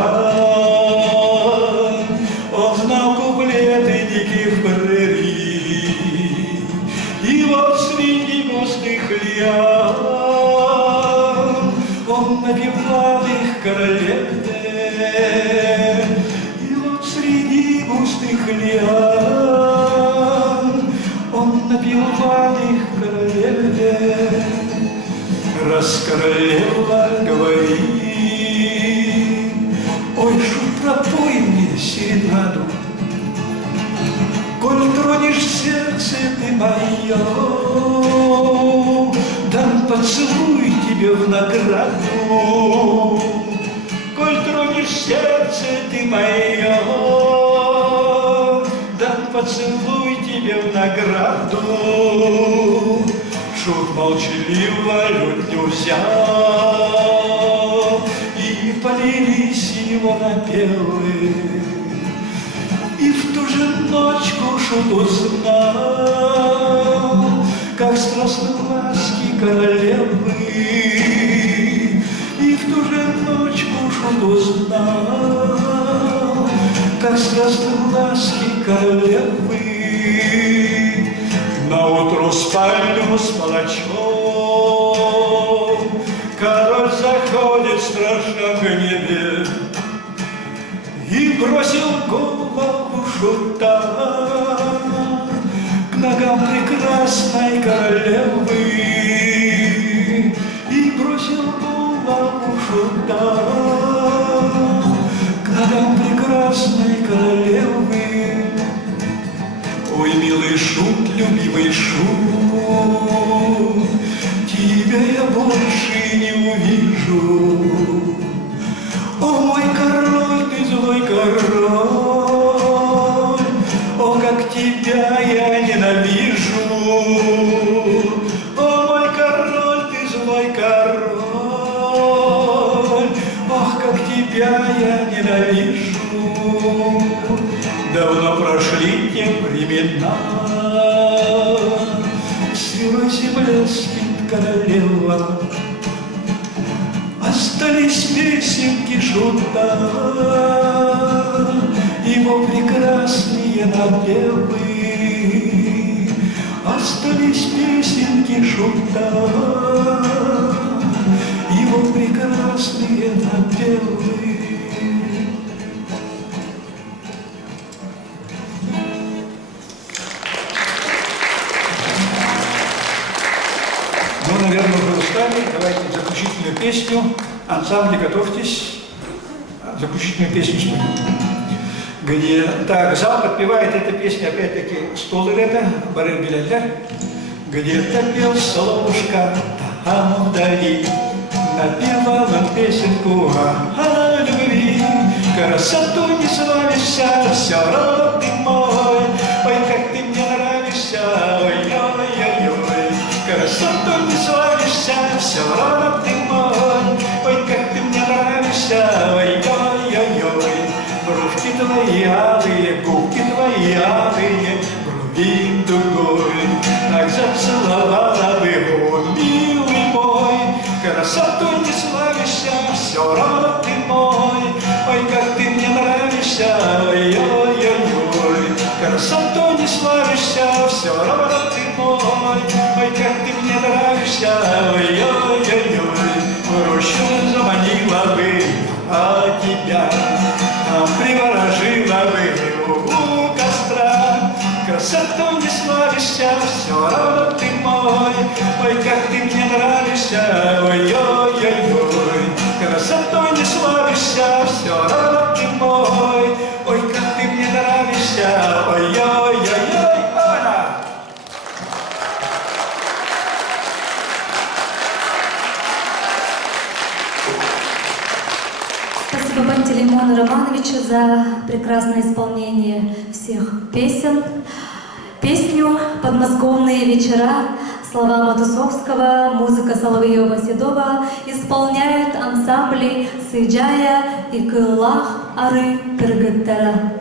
он знал куплеты диких прерий. И вот среди густых лиан он напевал их королеве. И вот среди густых лиан он напевал их королеве. Раз королева говорит: ой, шут, пропой мне серенаду, коль тронешь сердце ты мое, дам поцелуй тебе в награду. Коль тронешь сердце ты мое, дам поцелуй тебе в награду. Шут молчаливо лютню взял, и полились его напевы. И в ту же ночку Шут узнал, как страстны ласки королевы. И в ту же ночку Шут узнал, как страстны ласки королевы. Наутро в спальню с палачом король заходит в страшном гневе и бросил голову Шута к ногам прекрасной королевы. И бросил голову Шута к ногам прекрасной королевы. Ой, милый Шут, любимый Шут, тебя я больше не увижу. О, мой король, ты злой король, о, как тебя я ненавижу. О, мой король, ты злой король, ох, как тебя я ненавижу. Давно прошли те времена, в сырой земле спит королева. Остались песенки Шута, его прекрасные напевы. Остались песенки Шута, его прекрасные напевы. Ну, наверное, уже устали. Давайте заключительную песню. Ансамбль, готовьтесь. Заключительную песню споем. Где... Так, зал подпевает эта песня, опять-таки, стол рэпа, Барен Беляльдар. Где-то пел Соловушка, там вдали, напевал он песенку о любви. Красоту не славишься, все равно ты мой. Ой, как ты мне нравишься, ой-ой-ой-ой. Красоту не славишься, все равно ты мой. Ой, как ты мне нравишься, ой-ой-ой-ой. Бровки твои алые, губки твои алые, брови дугой. Так зацеловала бы, о, милый мой. Красоту не славишься, все равно ты мой. Ой, как ты мне нравишься, ой-ой-ой-ой. Красоту не славишься, все равно ты мой. Ой, как ты мне нравишься, ой-ой-ой-ой. В рощу заманила бы тебя, там приворожила бы у костра. Красоту не славишься, все равно ты мой. Ой, как ты мне нравишься, ой-ой-ой-ой. Красоту не славишься, все равно ты мой. Ой, как ты мне нравишься, ой-ой-ой-ой. Спасибо Пантелеймону Романовичу за прекрасное исполнение всех песен. Песню «Подмосковные вечера», слова Матусовского, музыка Соловьева-Седова исполняют ансамбли «Сыджая» и «Кыллах ары Кыргыттара».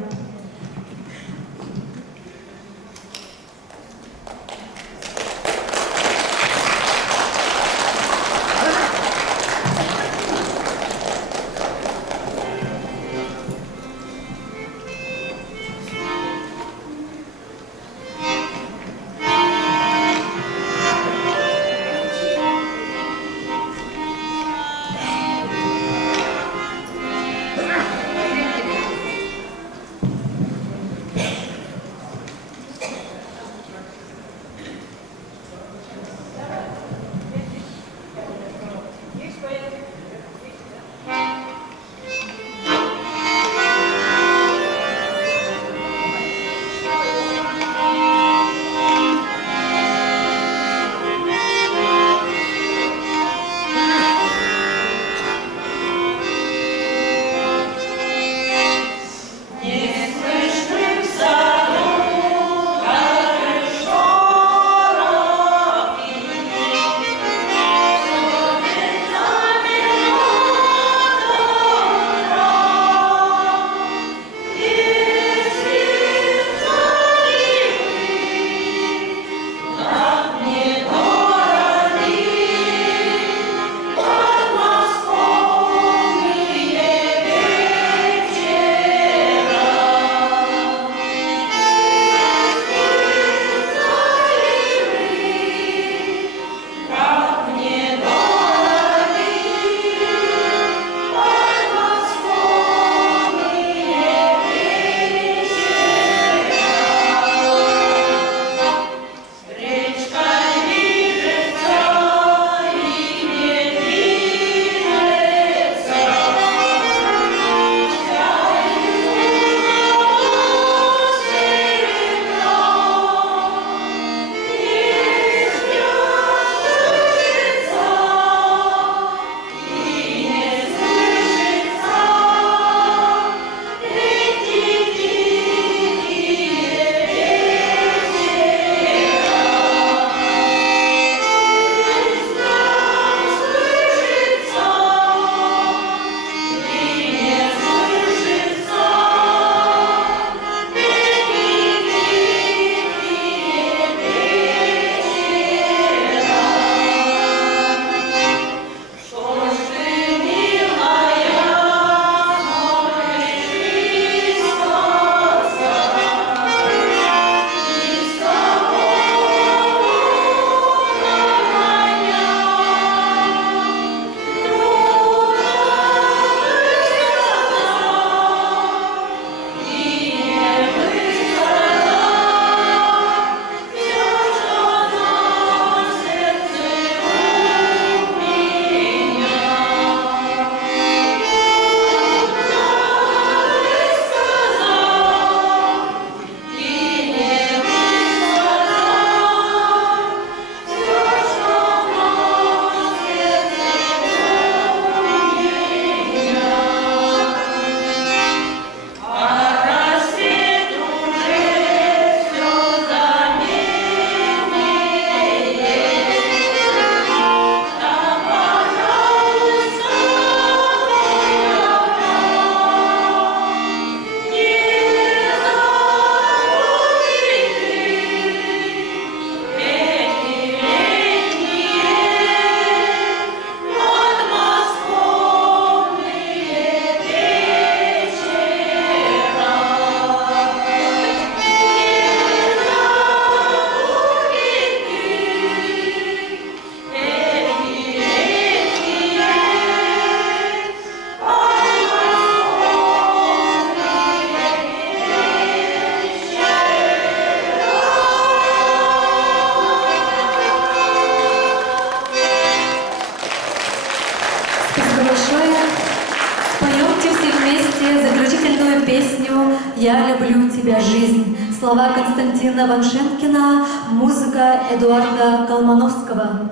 заключительную песню «Я люблю тебя, жизнь». Слова Константина Ваншенкина, музыка Эдуарда Колмановского.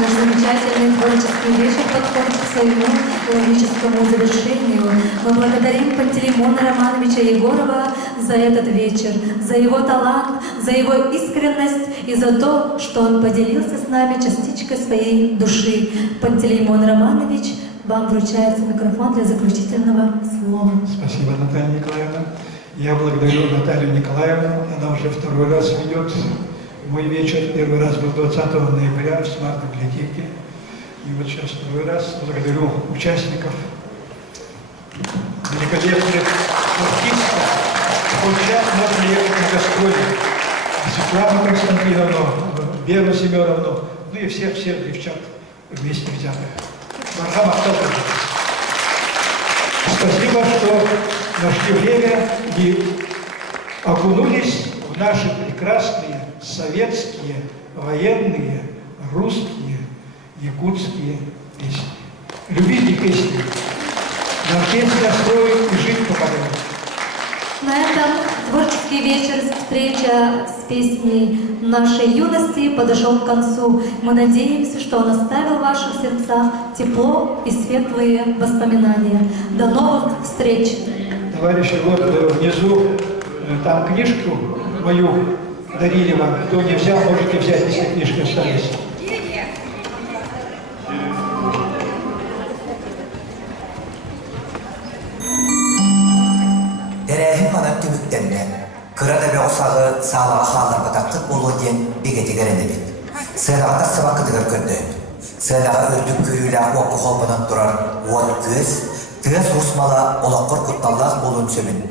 Наш замечательный творческий вечер подходит к своему логическому завершению. Мы благодарим Пантелеймона Романовича Егорова за этот вечер, за его талант, за его искренность и за то, что он поделился с нами частичкой своей души. Пантелеймон Романович, вам вручается микрофон для заключительного слова. Спасибо, Наталья Николаевна. Я благодарю Наталью Николаевну. Она уже второй раз ведет мой вечер. Первый раз был 20 ноября в смарт-библиотеке. И вот сейчас второй раз. Благодарю участников, великолепных артистов. Сейчас можно ехать на гастроли. Светлану Константиновну, Веру Семеновну, ну и всех девчат вместе взятых. Спасибо, что нашли время и окунулись в наши прекрасные советские, военные, русские, якутские песни. Любите песни. Нам песня строит и жить помогает. На этом творческий вечер, встреча с песней нашей юности подошел к концу. Мы надеемся, что он оставил в ваших сердцах тепло и светлые воспоминания. До новых встреч! Товарищи, вот внизу там книжку мою дарили вам. Кто не взял, можете взять, если книжки остались. Дорогие манан түмүктенне. Кырада бе осагы саалага хаалар батаккыт болуу ден бегети керенебит. Сыйнага тасыбакы көркөндөйт. Сыйнага өрдүк күйүлө окку холбонон турар уот көз, тыас урсмала олоққор кутталлах болуун сөмүн.